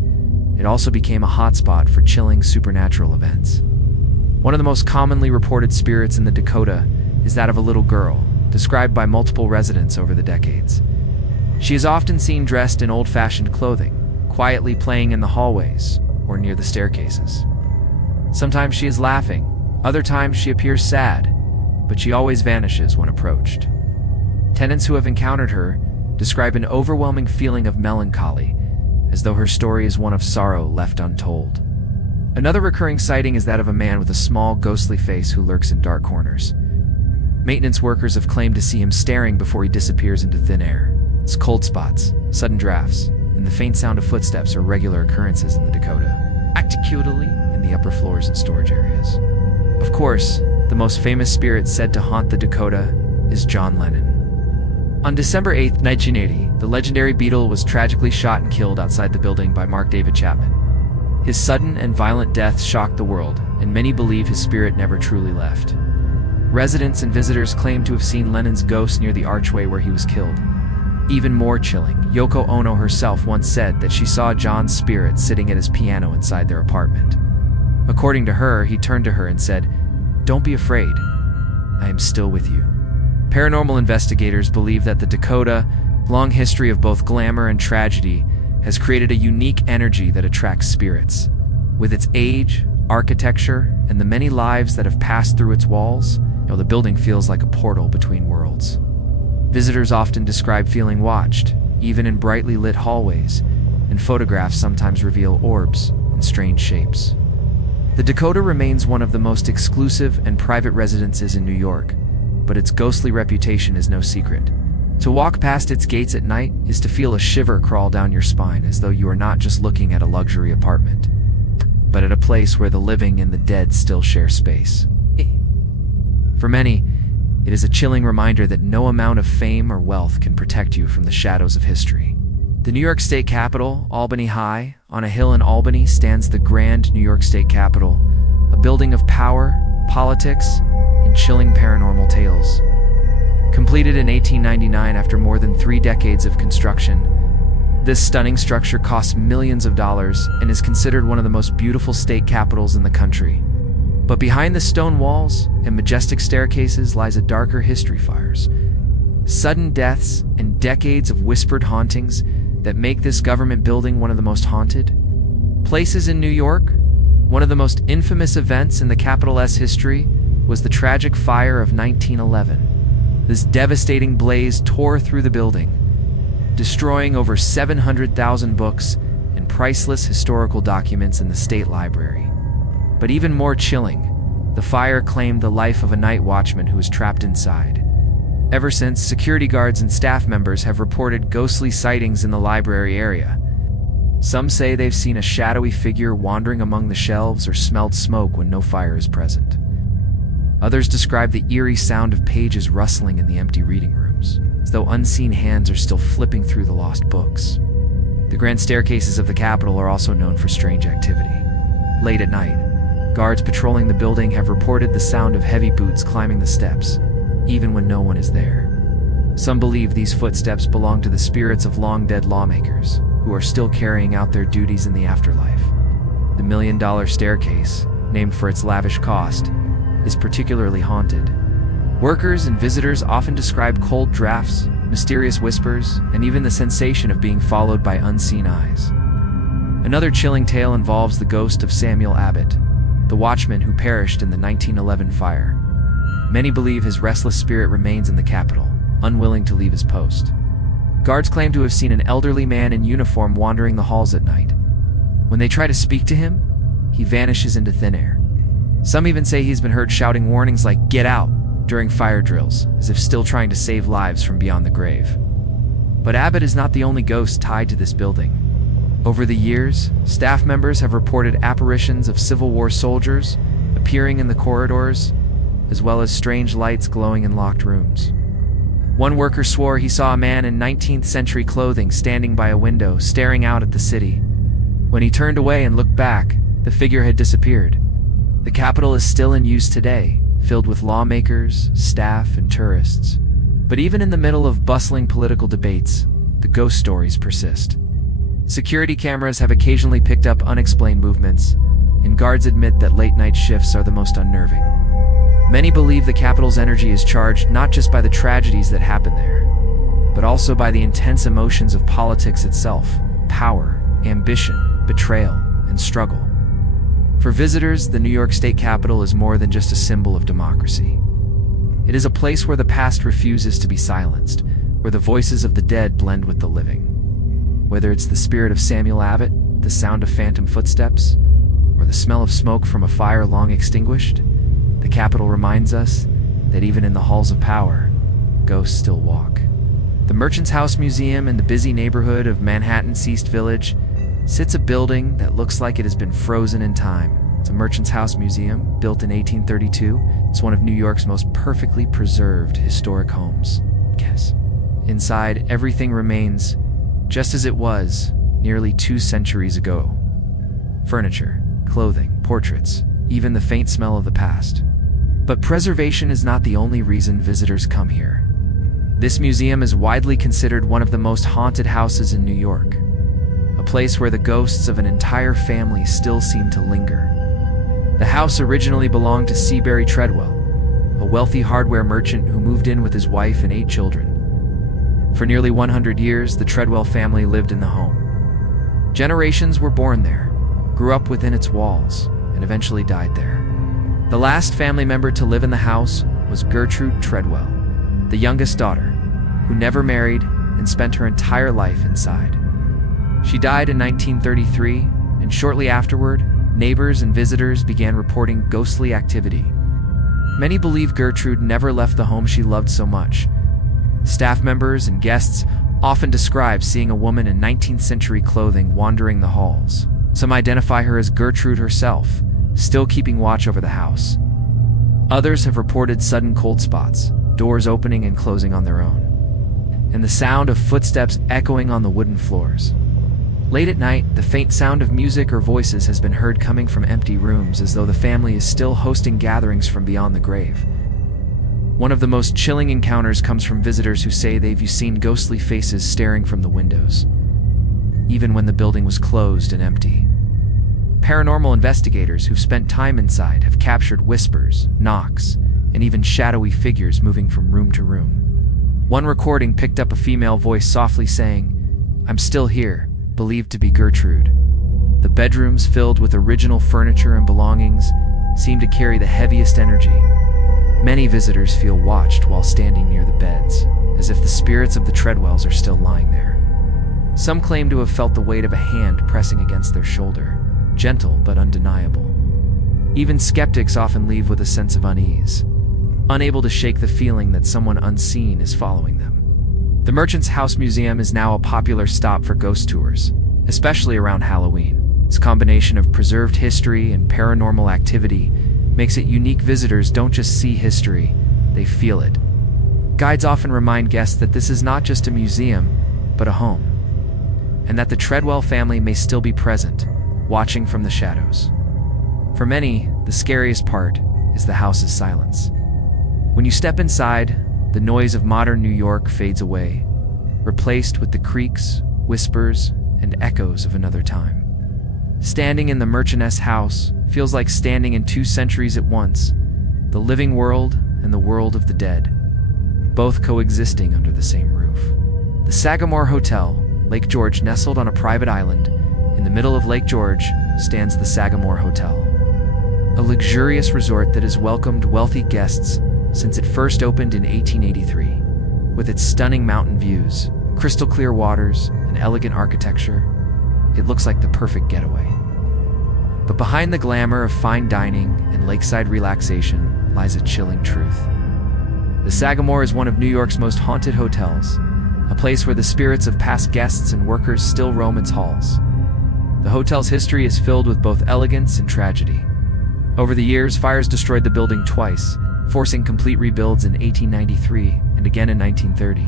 it also became a hotspot for chilling supernatural events. One of the most commonly reported spirits in the Dakota is that of a little girl, described by multiple residents over the decades. She is often seen dressed in old-fashioned clothing, quietly playing in the hallways or near the staircases. Sometimes she is laughing, other times she appears sad, but she always vanishes when approached. Tenants who have encountered her describe an overwhelming feeling of melancholy, as though her story is one of sorrow left untold. Another recurring sighting is that of a man with a small, ghostly face who lurks in dark corners. Maintenance workers have claimed to see him staring before he disappears into thin air. It's cold spots, sudden drafts, and the faint sound of footsteps are regular occurrences in the Dakota, particularly in the upper floors and storage areas. Of course, the most famous spirit said to haunt the Dakota is John Lennon. On December 8, 1980, the legendary Beatle was tragically shot and killed outside the building by Mark David Chapman. His sudden and violent death shocked the world, and many believe his spirit never truly left. Residents and visitors claim to have seen Lennon's ghost near the archway where he was killed. Even more chilling, Yoko Ono herself once said that she saw John's spirit sitting at his piano inside their apartment. According to her, he turned to her and said, "Don't be afraid. I am still with you." Paranormal investigators believe that the Dakota, long history of both glamour and tragedy, has created a unique energy that attracts spirits. With its age, architecture, and the many lives that have passed through its walls, The building feels like a portal between worlds. Visitors often describe feeling watched, even in brightly lit hallways, and photographs sometimes reveal orbs and strange shapes. The Dakota remains one of the most exclusive and private residences in New York, but its ghostly reputation is no secret. To walk past its gates at night is to feel a shiver crawl down your spine, as though you are not just looking at a luxury apartment, but at a place where the living and the dead still share space. For many, it is a chilling reminder that no amount of fame or wealth can protect you from the shadows of history. The New York State Capitol, Albany High, on a hill in Albany stands the Grand New York State Capitol, a building of power, politics, and chilling paranormal tales. Completed in 1899 after more than 3 decades of construction, this stunning structure costs millions of dollars and is considered one of the most beautiful state capitals in the country. But behind the stone walls and majestic staircases lies a darker history: fires, sudden deaths, and decades of whispered hauntings that make this government building one of the most haunted places in New York. One of the most infamous events in the Capitol's history was the tragic fire of 1911. This devastating blaze tore through the building, destroying over 700,000 books and priceless historical documents in the State Library. But even more chilling, the fire claimed the life of a night watchman who was trapped inside. Ever since, security guards and staff members have reported ghostly sightings in the library area. Some say they've seen a shadowy figure wandering among the shelves or smelled smoke when no fire is present. Others describe the eerie sound of pages rustling in the empty reading rooms, as though unseen hands are still flipping through the lost books. The grand staircases of the Capitol are also known for strange activity. Late at night, guards patrolling the building have reported the sound of heavy boots climbing the steps, even when no one is there. Some believe these footsteps belong to the spirits of long-dead lawmakers, who are still carrying out their duties in the afterlife. The $1 Million Staircase, named for its lavish cost, is particularly haunted. Workers and visitors often describe cold drafts, mysterious whispers, and even the sensation of being followed by unseen eyes. Another chilling tale involves the ghost of Samuel Abbott, the watchman who perished in the 1911 fire. Many believe his restless spirit remains in the Capitol, unwilling to leave his post. Guards claim to have seen an elderly man in uniform wandering the halls at night. When they try to speak to him, he vanishes into thin air. Some even say he's been heard shouting warnings like "Get out!" during fire drills, as if still trying to save lives from beyond the grave. But Abbott is not the only ghost tied to this building. Over the years, staff members have reported apparitions of Civil War soldiers appearing in the corridors, as well as strange lights glowing in locked rooms. One worker swore he saw a man in 19th century clothing standing by a window, staring out at the city. When he turned away and looked back, the figure had disappeared. The Capitol is still in use today, filled with lawmakers, staff, and tourists. But even in the middle of bustling political debates, the ghost stories persist. Security cameras have occasionally picked up unexplained movements, and guards admit that late-night shifts are the most unnerving. Many believe the Capitol's energy is charged not just by the tragedies that happen there, but also by the intense emotions of politics itself: power, ambition, betrayal, and struggle. For visitors, the New York State Capitol is more than just a symbol of democracy. It is a place where the past refuses to be silenced, where the voices of the dead blend with the living. Whether it's the spirit of Samuel Abbott, the sound of phantom footsteps, or the smell of smoke from a fire long extinguished, the Capitol reminds us that even in the halls of power, ghosts still walk. The Merchants House Museum in the busy neighborhood of Manhattan's East Village sits a building that looks like it has been frozen in time. It's a Merchants House Museum, built in 1832. It's one of New York's most perfectly preserved historic homes. Yes. Inside, everything remains just as it was nearly 2 centuries ago. Furniture, clothing, portraits, even the faint smell of the past. But preservation is not the only reason visitors come here. This museum is widely considered one of the most haunted houses in New York, a place where the ghosts of an entire family still seem to linger. The house originally belonged to Seabury Treadwell, a wealthy hardware merchant who moved in with his wife and 8 children. For nearly 100 years, the Treadwell family lived in the home. Generations were born there, grew up within its walls, and eventually died there. The last family member to live in the house was Gertrude Treadwell, the youngest daughter, who never married and spent her entire life inside. She died in 1933, and shortly afterward, neighbors and visitors began reporting ghostly activity. Many believe Gertrude never left the home she loved so much. Staff members and guests often describe seeing a woman in 19th century clothing wandering the halls. Some identify her as Gertrude herself, still keeping watch over the house. Others have reported sudden cold spots, doors opening and closing on their own, and the sound of footsteps echoing on the wooden floors. Late at night, the faint sound of music or voices has been heard coming from empty rooms, as though the family is still hosting gatherings from beyond the grave. One of the most chilling encounters comes from visitors who say they've seen ghostly faces staring from the windows, even when the building was closed and empty. Paranormal investigators who've spent time inside have captured whispers, knocks, and even shadowy figures moving from room to room. One recording picked up a female voice softly saying, "I'm still here," believed to be Gertrude. The bedrooms, filled with original furniture and belongings, seem to carry the heaviest energy. Many visitors feel watched while standing near the beds, as if the spirits of the Treadwells are still lying there. Some claim to have felt the weight of a hand pressing against their shoulder, gentle but undeniable. Even skeptics often leave with a sense of unease, unable to shake the feeling that someone unseen is following them. The Merchant's House Museum is now a popular stop for ghost tours, especially around Halloween. Its combination of preserved history and paranormal activity makes it unique. Visitors don't just see history, they feel it. Guides often remind guests that this is not just a museum, but a home, and that the Treadwell family may still be present, watching from the shadows. For many, the scariest part is the house's silence. When you step inside, the noise of modern New York fades away, replaced with the creaks, whispers, and echoes of another time. Standing in the Merchant's house feels like standing in 2 centuries at once, the living world and the world of the dead, both coexisting under the same roof. The Sagamore Hotel, Lake George, nestled on a private island in the middle of Lake George, stands the Sagamore Hotel, a luxurious resort that has welcomed wealthy guests since it first opened in 1883. With its stunning mountain views, crystal clear waters, and elegant architecture, it looks like the perfect getaway. But behind the glamour of fine dining and lakeside relaxation lies a chilling truth. The Sagamore is one of New York's most haunted hotels, a place where the spirits of past guests and workers still roam its halls. The hotel's history is filled with both elegance and tragedy. Over the years, fires destroyed the building twice, forcing complete rebuilds in 1893 and again in 1930.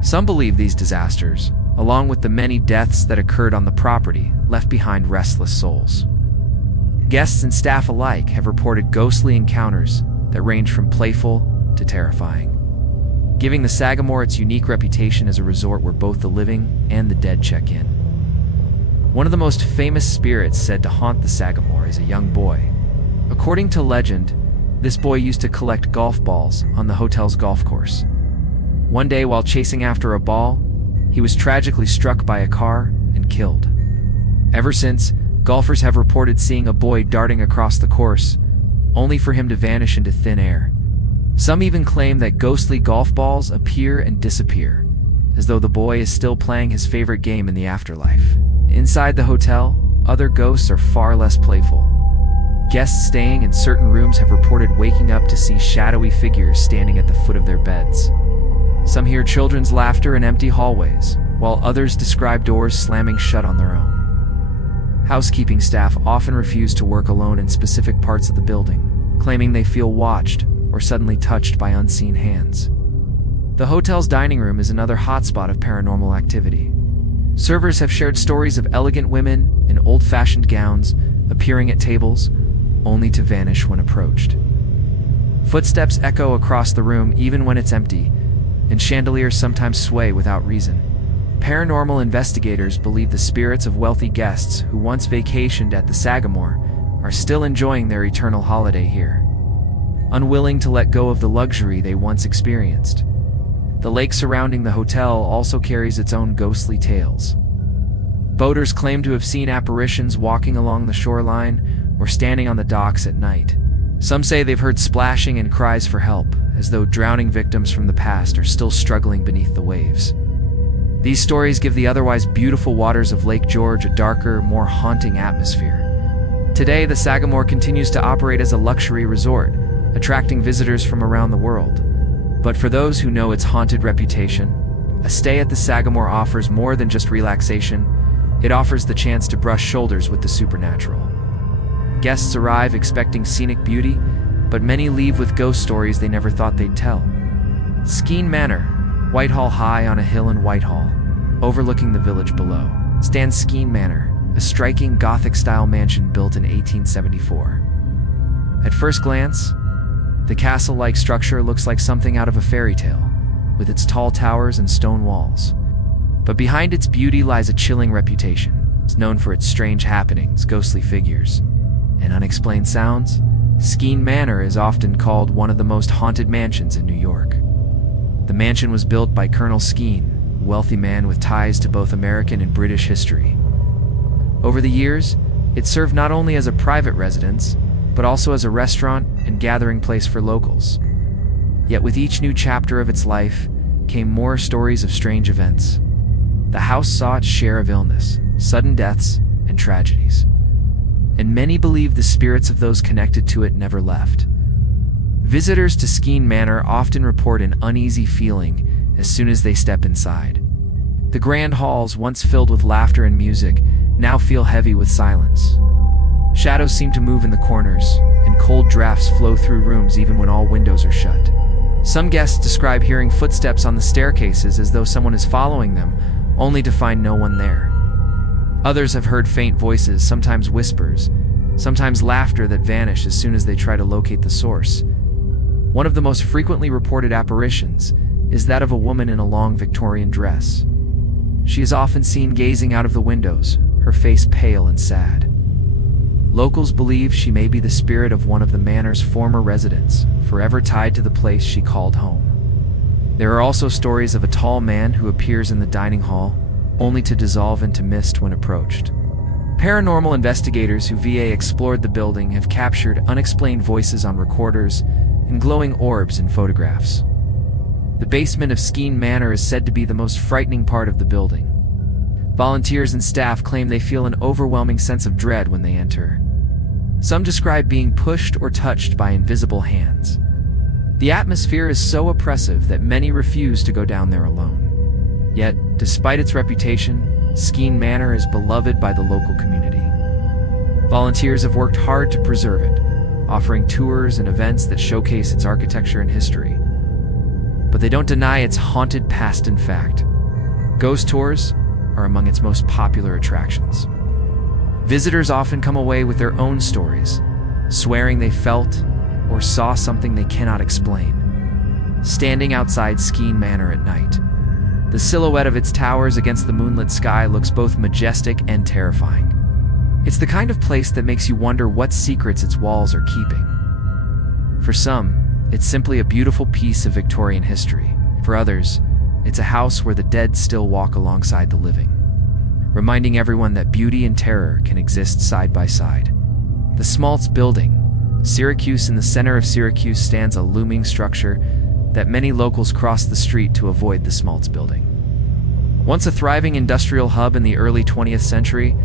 Some believe these disasters, along with the many deaths that occurred on the property, left behind restless souls. Guests and staff alike have reported ghostly encounters that range from playful to terrifying, giving the Sagamore its unique reputation as a resort where both the living and the dead check in. One of the most famous spirits said to haunt the Sagamore is a young boy. According to legend, this boy used to collect golf balls on the hotel's golf course. One day, while chasing after a ball, he was tragically struck by a car and killed. Ever since, golfers have reported seeing a boy darting across the course, only for him to vanish into thin air. Some even claim that ghostly golf balls appear and disappear, as though the boy is still playing his favorite game in the afterlife. Inside the hotel, other ghosts are far less playful. Guests staying in certain rooms have reported waking up to see shadowy figures standing at the foot of their beds. Some hear children's laughter in empty hallways, while others describe doors slamming shut on their own. Housekeeping staff often refuse to work alone in specific parts of the building, claiming they feel watched or suddenly touched by unseen hands. The hotel's dining room is another hotspot of paranormal activity. Servers have shared stories of elegant women in old-fashioned gowns appearing at tables, only to vanish when approached. Footsteps echo across the room even when it's empty, and chandeliers sometimes sway without reason. Paranormal investigators believe the spirits of wealthy guests who once vacationed at the Sagamore are still enjoying their eternal holiday here, unwilling to let go of the luxury they once experienced. The lake surrounding the hotel also carries its own ghostly tales. Boaters claim to have seen apparitions walking along the shoreline or standing on the docks at night, Some say they've heard splashing and cries for help, as though drowning victims from the past are still struggling beneath the waves. These stories give the otherwise beautiful waters of Lake George a darker, more haunting atmosphere. Today, the Sagamore continues to operate as a luxury resort, attracting visitors from around the world. But for those who know its haunted reputation, a stay at the Sagamore offers more than just relaxation. It offers the chance to brush shoulders with the supernatural. Guests arrive expecting scenic beauty, but many leave with ghost stories they never thought they'd tell. Skene Manor, Whitehall High on a hill in Whitehall, overlooking the village below, stands Skene Manor, a striking Gothic-style mansion built in 1874. At first glance, the castle-like structure looks like something out of a fairy tale, with its tall towers and stone walls. But behind its beauty lies a chilling reputation. It's known for its strange happenings, ghostly figures, and unexplained sounds. Skene Manor is often called one of the most haunted mansions in New York. The mansion was built by Colonel Skene, a wealthy man with ties to both American and British history. Over the years, it served not only as a private residence, but also as a restaurant and gathering place for locals. Yet with each new chapter of its life came more stories of strange events. The house saw its share of illness, sudden deaths, and tragedies. And many believe the spirits of those connected to it never left. Visitors to Skene Manor often report an uneasy feeling as soon as they step inside. The grand halls, once filled with laughter and music, now feel heavy with silence. Shadows seem to move in the corners, and cold drafts flow through rooms even when all windows are shut. Some guests describe hearing footsteps on the staircases as though someone is following them, only to find no one there. Others have heard faint voices, sometimes whispers, sometimes laughter that vanish as soon as they try to locate the source. One of the most frequently reported apparitions is that of a woman in a long Victorian dress. She is often seen gazing out of the windows, her face pale and sad. Locals believe she may be the spirit of one of the manor's former residents, forever tied to the place she called home. There are also stories of a tall man who appears in the dining hall, only to dissolve into mist when approached. Paranormal investigators who VA explored the building have captured unexplained voices on recorders and glowing orbs in photographs. The basement of Skene Manor is said to be the most frightening part of the building. Volunteers and staff claim they feel an overwhelming sense of dread when they enter. Some describe being pushed or touched by invisible hands. The atmosphere is so oppressive that many refuse to go down there alone. Yet, despite its reputation, Skene Manor is beloved by the local community. Volunteers have worked hard to preserve it, offering tours and events that showcase its architecture and history. But they don't deny its haunted past. In fact, ghost tours are among its most popular attractions. Visitors often come away with their own stories, swearing they felt or saw something they cannot explain. Standing outside Skene Manor at night, the silhouette of its towers against the moonlit sky looks both majestic and terrifying. It's the kind of place that makes you wonder what secrets its walls are keeping. For some, it's simply a beautiful piece of Victorian history. For others, it's a house where the dead still walk alongside the living, reminding everyone that beauty and terror can exist side by side. The Smalts Building, Syracuse. In the center of Syracuse stands a looming structure that many locals cross the street to avoid. The Smalts Building. Once a thriving industrial hub in the early 20th century,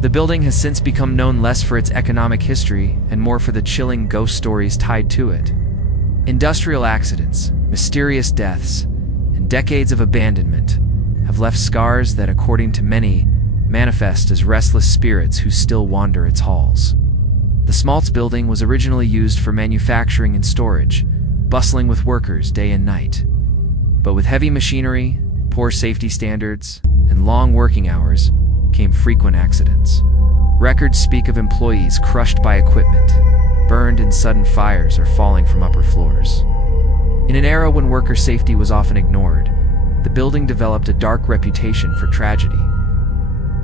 the building has since become known less for its economic history and more for the chilling ghost stories tied to it. Industrial accidents, mysterious deaths, and decades of abandonment have left scars that, according to many, manifest as restless spirits who still wander its halls. The Smalts Building was originally used for manufacturing and storage, bustling with workers day and night. But with heavy machinery, poor safety standards, and long working hours came frequent accidents. Records speak of employees crushed by equipment, burned in sudden fires, or falling from upper floors. In an era when worker safety was often ignored, the building developed a dark reputation for tragedy.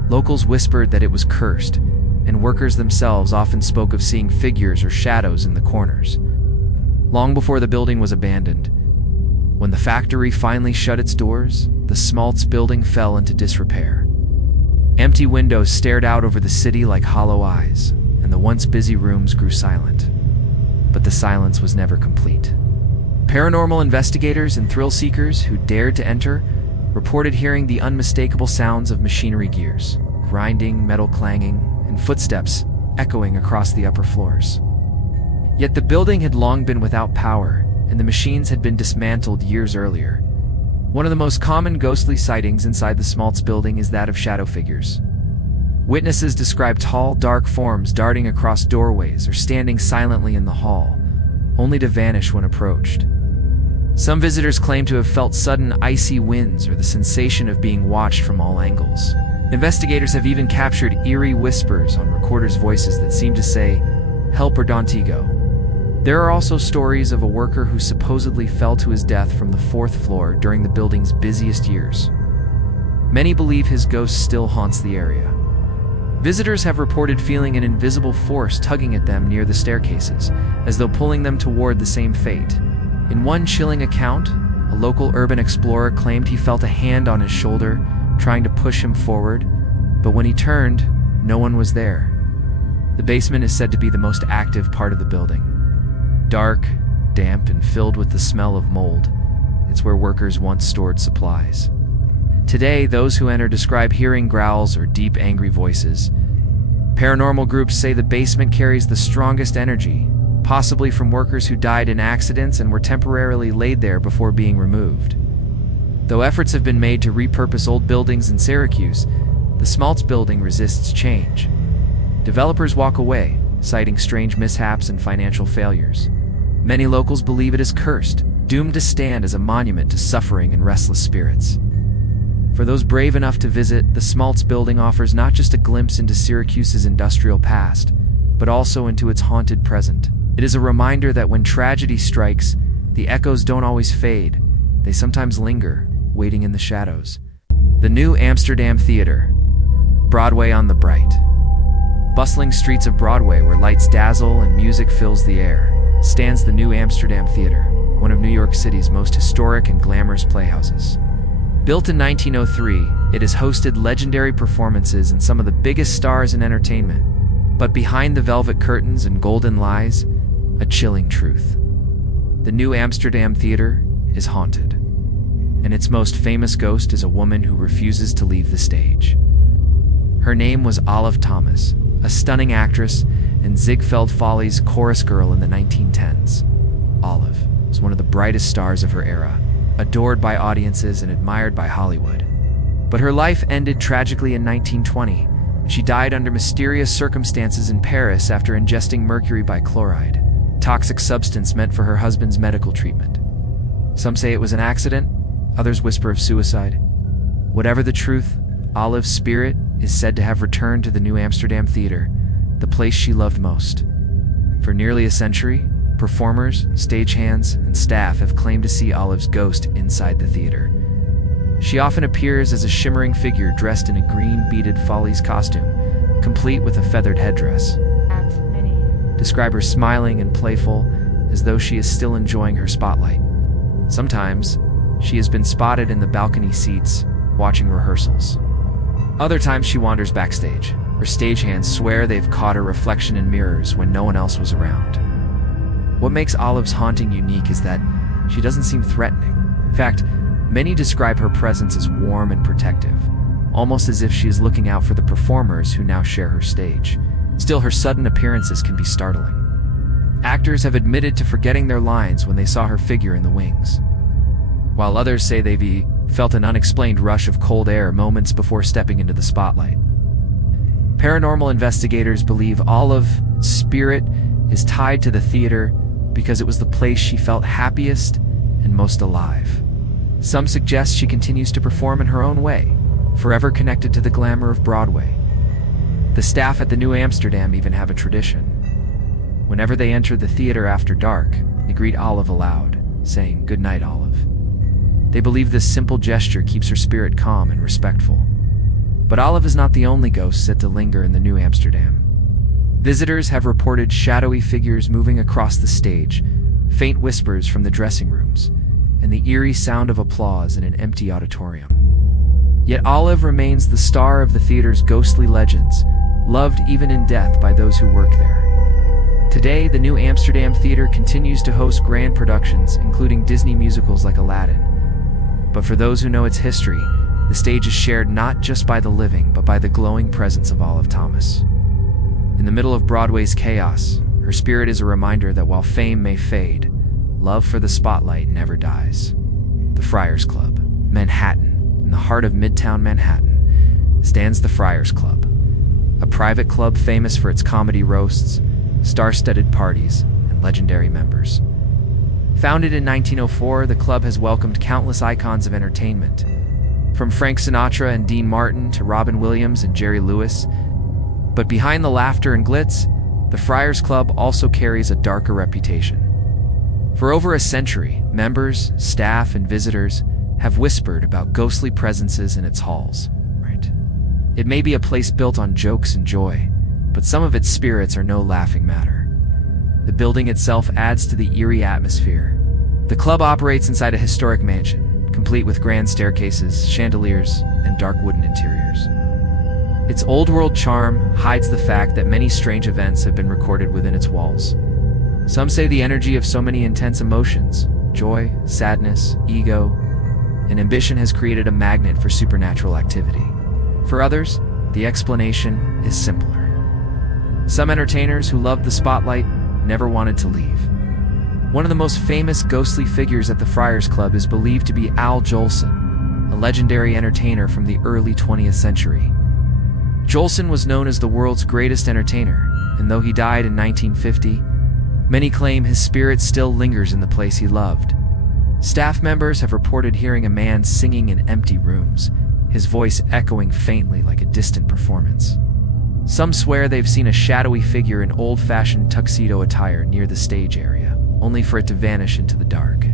Locals whispered that it was cursed, and workers themselves often spoke of seeing figures or shadows in the corners. Long before the building was abandoned, when the factory finally shut its doors, the Smalts Building fell into disrepair. Empty windows stared out over the city like hollow eyes, and the once busy rooms grew silent. but the silence was never complete. Paranormal investigators and thrill seekers who dared to enter reported hearing the unmistakable sounds of machinery gears, grinding, metal clanging, and footsteps echoing across the upper floors. Yet the building had long been without power, and the machines had been dismantled years earlier. One of the most common ghostly sightings inside the Smalts building is that of shadow figures. Witnesses describe tall, dark forms darting across doorways or standing silently in the hall, only to vanish when approached. Some visitors claim to have felt sudden icy winds or the sensation of being watched from all angles. Investigators have even captured eerie whispers on recorders' voices that seem to say, "Help or Dontigo." There are also stories of a worker who supposedly fell to his death from the 4th floor during the building's busiest years. Many believe his ghost still haunts the area. Visitors have reported feeling an invisible force tugging at them near the staircases, as though pulling them toward the same fate. In one chilling account, a local urban explorer claimed he felt a hand on his shoulder, trying to push him forward, but when he turned, no one was there. The basement is said to be the most active part of the building. Dark, damp, and filled with the smell of mold, it's where workers once stored supplies. Today, those who enter describe hearing growls or deep, angry voices. Paranormal groups say the basement carries the strongest energy, possibly from workers who died in accidents and were temporarily laid there before being removed. Though efforts have been made to repurpose old buildings in Syracuse, the Smalts building resists change. Developers walk away, citing strange mishaps and financial failures. Many locals believe it is cursed, doomed to stand as a monument to suffering and restless spirits. For those brave enough to visit, the Smalts building offers not just a glimpse into Syracuse's industrial past, but also into its haunted present. It is a reminder that when tragedy strikes, the echoes don't always fade. They sometimes linger, waiting in the shadows. The New Amsterdam Theater. Broadway on the bright. Bustling streets of Broadway, where lights dazzle and music fills the air, stands the New Amsterdam Theater, one of New York City's most historic and glamorous playhouses. Built in 1903, it has hosted legendary performances and some of the biggest stars in entertainment. But behind the velvet curtains and golden lies, a chilling truth. The New Amsterdam Theater is haunted, and its most famous ghost is a woman who refuses to leave the stage. Her name was Olive Thomas, a stunning actress and Ziegfeld Follies chorus girl in the 1910s. Olive was one of the brightest stars of her era, adored by audiences and admired by Hollywood. But her life ended tragically in 1920. She died under mysterious circumstances in Paris after ingesting mercury bichloride, a toxic substance meant for her husband's medical treatment. Some say it was an accident, others whisper of suicide. Whatever the truth, Olive's spirit is said to have returned to the New Amsterdam Theater, the place she loved most. For nearly a century, performers, stagehands, and staff have claimed to see Olive's ghost inside the theater. She often appears as a shimmering figure dressed in a green beaded Follies costume, complete with a feathered headdress. Describe her smiling and playful, as though she is still enjoying her spotlight. Sometimes, she has been spotted in the balcony seats, watching rehearsals. Other times she wanders backstage, her stagehands swear they've caught her reflection in mirrors when no one else was around. What makes Olive's haunting unique is that she doesn't seem threatening. In fact, many describe her presence as warm and protective, almost as if she is looking out for the performers who now share her stage. Still, her sudden appearances can be startling. Actors have admitted to forgetting their lines when they saw her figure in the wings, while others say they've felt an unexplained rush of cold air moments before stepping into the spotlight. Paranormal investigators believe Olive's spirit is tied to the theater because it was the place she felt happiest and most alive. Some suggest she continues to perform in her own way, forever connected to the glamour of Broadway. The staff at the New Amsterdam even have a tradition. Whenever they enter the theater after dark, they greet Olive aloud, saying, "Good night, Olive." They believe this simple gesture keeps her spirit calm and respectful. But Olive is not the only ghost set to linger in the New Amsterdam. Visitors have reported shadowy figures moving across the stage, faint whispers from the dressing rooms, and the eerie sound of applause in an empty auditorium. Yet Olive remains the star of the theater's ghostly legends, loved even in death by those who work there. Today, the New Amsterdam Theater continues to host grand productions, including Disney musicals like Aladdin. But for those who know its history, the stage is shared not just by the living, but by the glowing presence of Olive Thomas. In the middle of Broadway's chaos, her spirit is a reminder that while fame may fade, love for the spotlight never dies. The Friars Club, Manhattan, in the heart of Midtown Manhattan, stands the Friars Club, a private club famous for its comedy roasts, star-studded parties, and legendary members. Founded in 1904, the club has welcomed countless icons of entertainment, from Frank Sinatra and Dean Martin to Robin Williams and Jerry Lewis. But behind the laughter and glitz, the Friars Club also carries a darker reputation. For over a century, members, staff, and visitors have whispered about ghostly presences in its halls. It may be a place built on jokes and joy, but some of its spirits are no laughing matter. The building itself adds to the eerie atmosphere. The club operates inside a historic mansion, complete with grand staircases, chandeliers, and dark wooden interiors. Its old-world charm hides the fact that many strange events have been recorded within its walls. Some say the energy of so many intense emotions, joy, sadness, ego, and ambition has created a magnet for supernatural activity. For others, the explanation is simpler. Some entertainers who loved the spotlight never wanted to leave. One of the most famous ghostly figures at the Friars Club is believed to be Al Jolson, a legendary entertainer from the early 20th century. Jolson was known as the world's greatest entertainer, and though he died in 1950, many claim his spirit still lingers in the place he loved. Staff members have reported hearing a man singing in empty rooms, his voice echoing faintly like a distant performance. Some swear they've seen a shadowy figure in old-fashioned tuxedo attire near the stage area, only for it to vanish into the dark.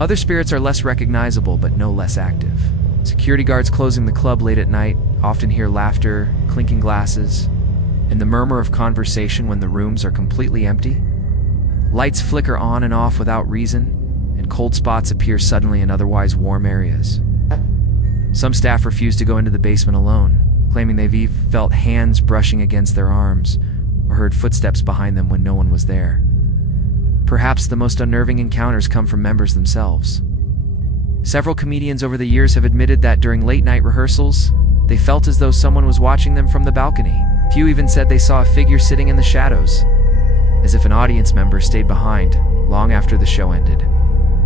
Other spirits are less recognizable but no less active. Security guards closing the club late at night often hear laughter, clinking glasses, and the murmur of conversation when the rooms are completely empty. Lights flicker on and off without reason, and cold spots appear suddenly in otherwise warm areas. Some staff refuse to go into the basement alone, claiming they've felt hands brushing against their arms or heard footsteps behind them when no one was there. Perhaps the most unnerving encounters come from members themselves. Several comedians over the years have admitted that during late-night rehearsals, they felt as though someone was watching them from the balcony. Few even said they saw a figure sitting in the shadows, as if an audience member stayed behind long after the show ended.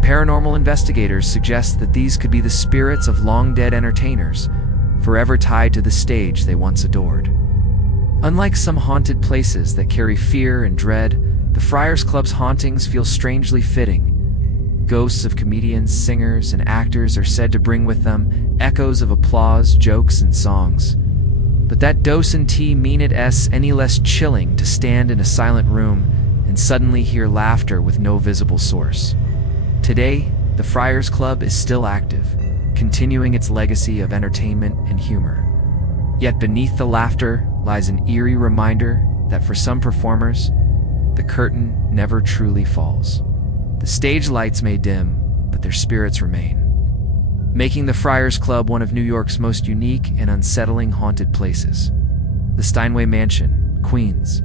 Paranormal investigators suggest that these could be the spirits of long-dead entertainers, forever tied to the stage they once adored. Unlike some haunted places that carry fear and dread, the Friars Club's hauntings feel strangely fitting. Ghosts of comedians, singers, and actors are said to bring with them echoes of applause, jokes, and songs. But that doesn't mean it's any less chilling to stand in a silent room and suddenly hear laughter with no visible source. Today, the Friars Club is still active, continuing its legacy of entertainment and humor. Yet beneath the laughter lies an eerie reminder that for some performers, the curtain never truly falls. The stage lights may dim, but their spirits remain, making the Friars Club one of New York's most unique and unsettling haunted places. The Steinway Mansion, Queens.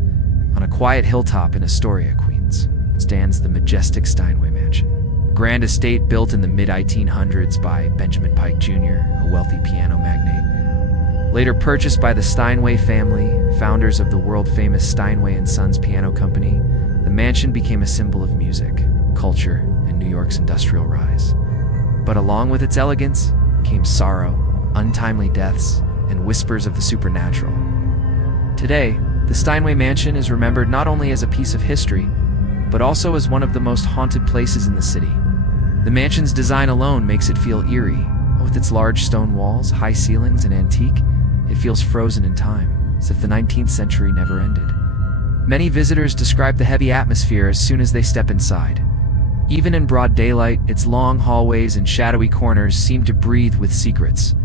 On a quiet hilltop in Astoria, Queens, stands the majestic Steinway Mansion. A grand estate built in the mid-1800s by Benjamin Pike Jr., a wealthy piano magnate. Later purchased by the Steinway family, founders of the world-famous Steinway & Sons Piano Company, the mansion became a symbol of music, culture, and New York's industrial rise. But along with its elegance came sorrow, untimely deaths, and whispers of the supernatural. Today, the Steinway Mansion is remembered not only as a piece of history, but also as one of the most haunted places in the city. The mansion's design alone makes it feel eerie. With its large stone walls, high ceilings, and antique, it feels frozen in time, as if the 19th century never ended. Many visitors describe the heavy atmosphere as soon as they step inside. Even in broad daylight, its long hallways and shadowy corners seem to breathe with secrets.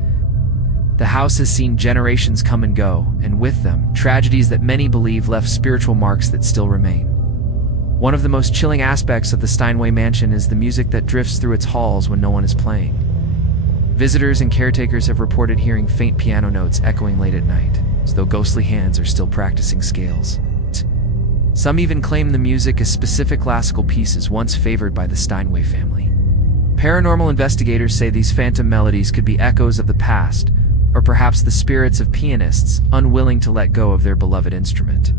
The house has seen generations come and go, and with them, tragedies that many believe left spiritual marks that still remain. One of the most chilling aspects of the Steinway Mansion is the music that drifts through its halls when no one is playing. Visitors and caretakers have reported hearing faint piano notes echoing late at night, as though ghostly hands are still practicing scales. Some even claim the music is specific classical pieces once favored by the Steinway family. Paranormal investigators say these phantom melodies could be echoes of the past, or perhaps the spirits of pianists unwilling to let go of their beloved instrument.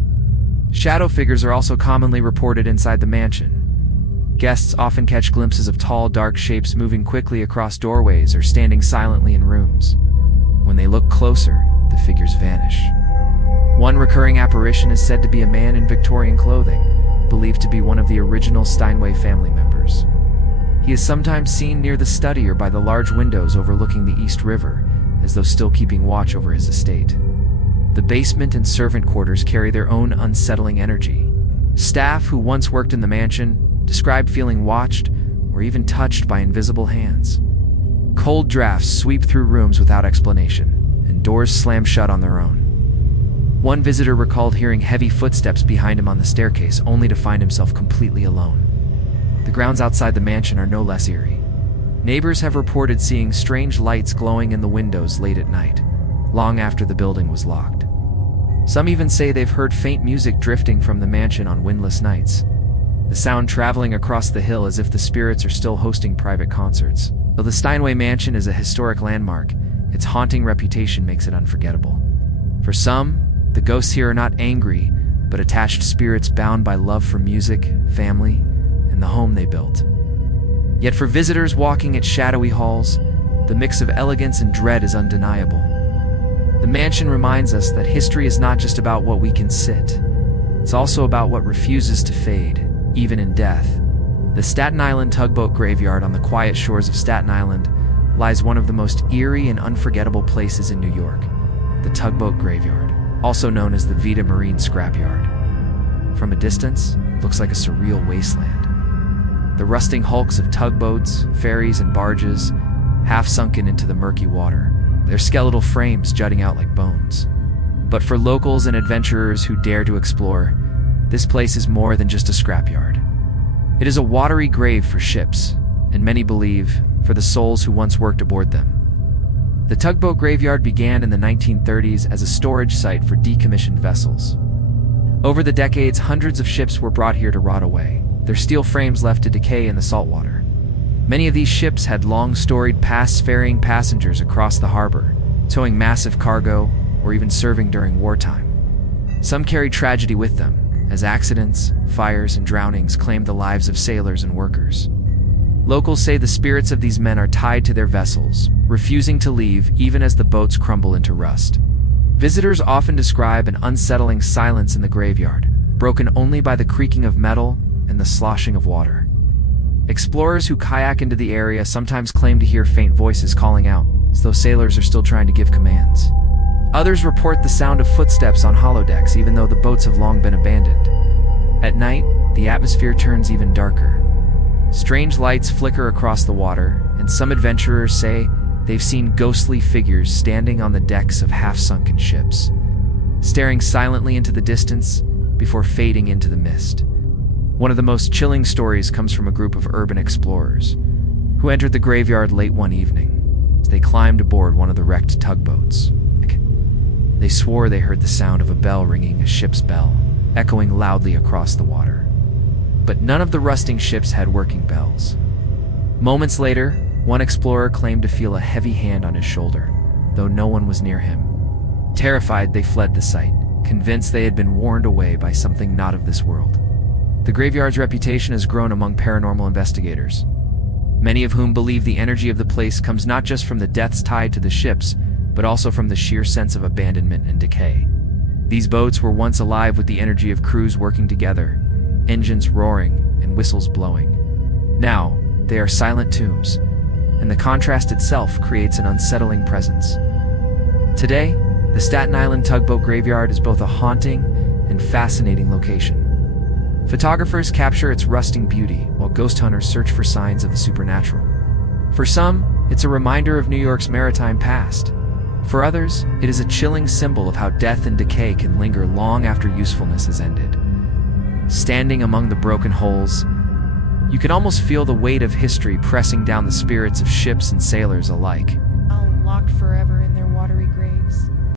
Shadow figures are also commonly reported inside the mansion. Guests often catch glimpses of tall, dark shapes moving quickly across doorways or standing silently in rooms. When they look closer, the figures vanish. One recurring apparition is said to be a man in Victorian clothing, believed to be one of the original Steinway family members. He is sometimes seen near the study or by the large windows overlooking the East River, as though still keeping watch over his estate. The basement and servant quarters carry their own unsettling energy. Staff who once worked in the mansion described feeling watched or even touched by invisible hands. Cold drafts sweep through rooms without explanation, and doors slam shut on their own. One visitor recalled hearing heavy footsteps behind him on the staircase, only to find himself completely alone. The grounds outside the mansion are no less eerie. Neighbors have reported seeing strange lights glowing in the windows late at night, long after the building was locked. Some even say they've heard faint music drifting from the mansion on windless nights, the sound traveling across the hill as if the spirits are still hosting private concerts. Though the Steinway Mansion is a historic landmark, its haunting reputation makes it unforgettable. For some, the ghosts here are not angry, but attached spirits bound by love for music, family, and the home they built. Yet for visitors walking its shadowy halls, the mix of elegance and dread is undeniable. The mansion reminds us that history is not just about what we can sit. It's also about what refuses to fade, even in death. The Staten Island tugboat graveyard on the quiet shores of Staten Island lies one of the most eerie and unforgettable places in New York, the tugboat graveyard, also known as the Vita Marine Scrapyard. From a distance, it looks like a surreal wasteland. The rusting hulks of tugboats, ferries, and barges, half sunken into the murky water, their skeletal frames jutting out like bones. But for locals and adventurers who dare to explore, this place is more than just a scrapyard. It is a watery grave for ships, and many believe, for the souls who once worked aboard them. The tugboat graveyard began in the 1930s as a storage site for decommissioned vessels. Over the decades, hundreds of ships were brought here to rot away, their steel frames left to decay in the saltwater. Many of these ships had long storied pasts ferrying passengers across the harbor, towing massive cargo, or even serving during wartime. Some carried tragedy with them, as accidents, fires, and drownings claimed the lives of sailors and workers. Locals say the spirits of these men are tied to their vessels, refusing to leave even as the boats crumble into rust. Visitors often describe an unsettling silence in the graveyard, broken only by the creaking of metal and the sloshing of water. Explorers who kayak into the area sometimes claim to hear faint voices calling out, as though sailors are still trying to give commands. Others report the sound of footsteps on holodecks even though the boats have long been abandoned. At night, the atmosphere turns even darker. Strange lights flicker across the water, and some adventurers say they've seen ghostly figures standing on the decks of half-sunken ships, staring silently into the distance before fading into the mist. One of the most chilling stories comes from a group of urban explorers who entered the graveyard late one evening as they climbed aboard one of the wrecked tugboats. They swore they heard the sound of a bell ringing a ship's bell, echoing loudly across the water. But none of the rusting ships had working bells. Moments later, one explorer claimed to feel a heavy hand on his shoulder, though no one was near him. Terrified, they fled the site, convinced they had been warned away by something not of this world. The graveyard's reputation has grown among paranormal investigators, many of whom believe the energy of the place comes not just from the deaths tied to the ships, but also from the sheer sense of abandonment and decay. These boats were once alive with the energy of crews working together, engines roaring and whistles blowing. Now, they are silent tombs, and the contrast itself creates an unsettling presence. Today, the Staten Island tugboat graveyard is both a haunting and fascinating location. Photographers capture its rusting beauty, while ghost hunters search for signs of the supernatural. For some, it's a reminder of New York's maritime past. For others, it is a chilling symbol of how death and decay can linger long after usefulness has ended. Standing among the broken holes, you can almost feel the weight of history pressing down the spirits of ships and sailors alike. Locked forever in their watery grave.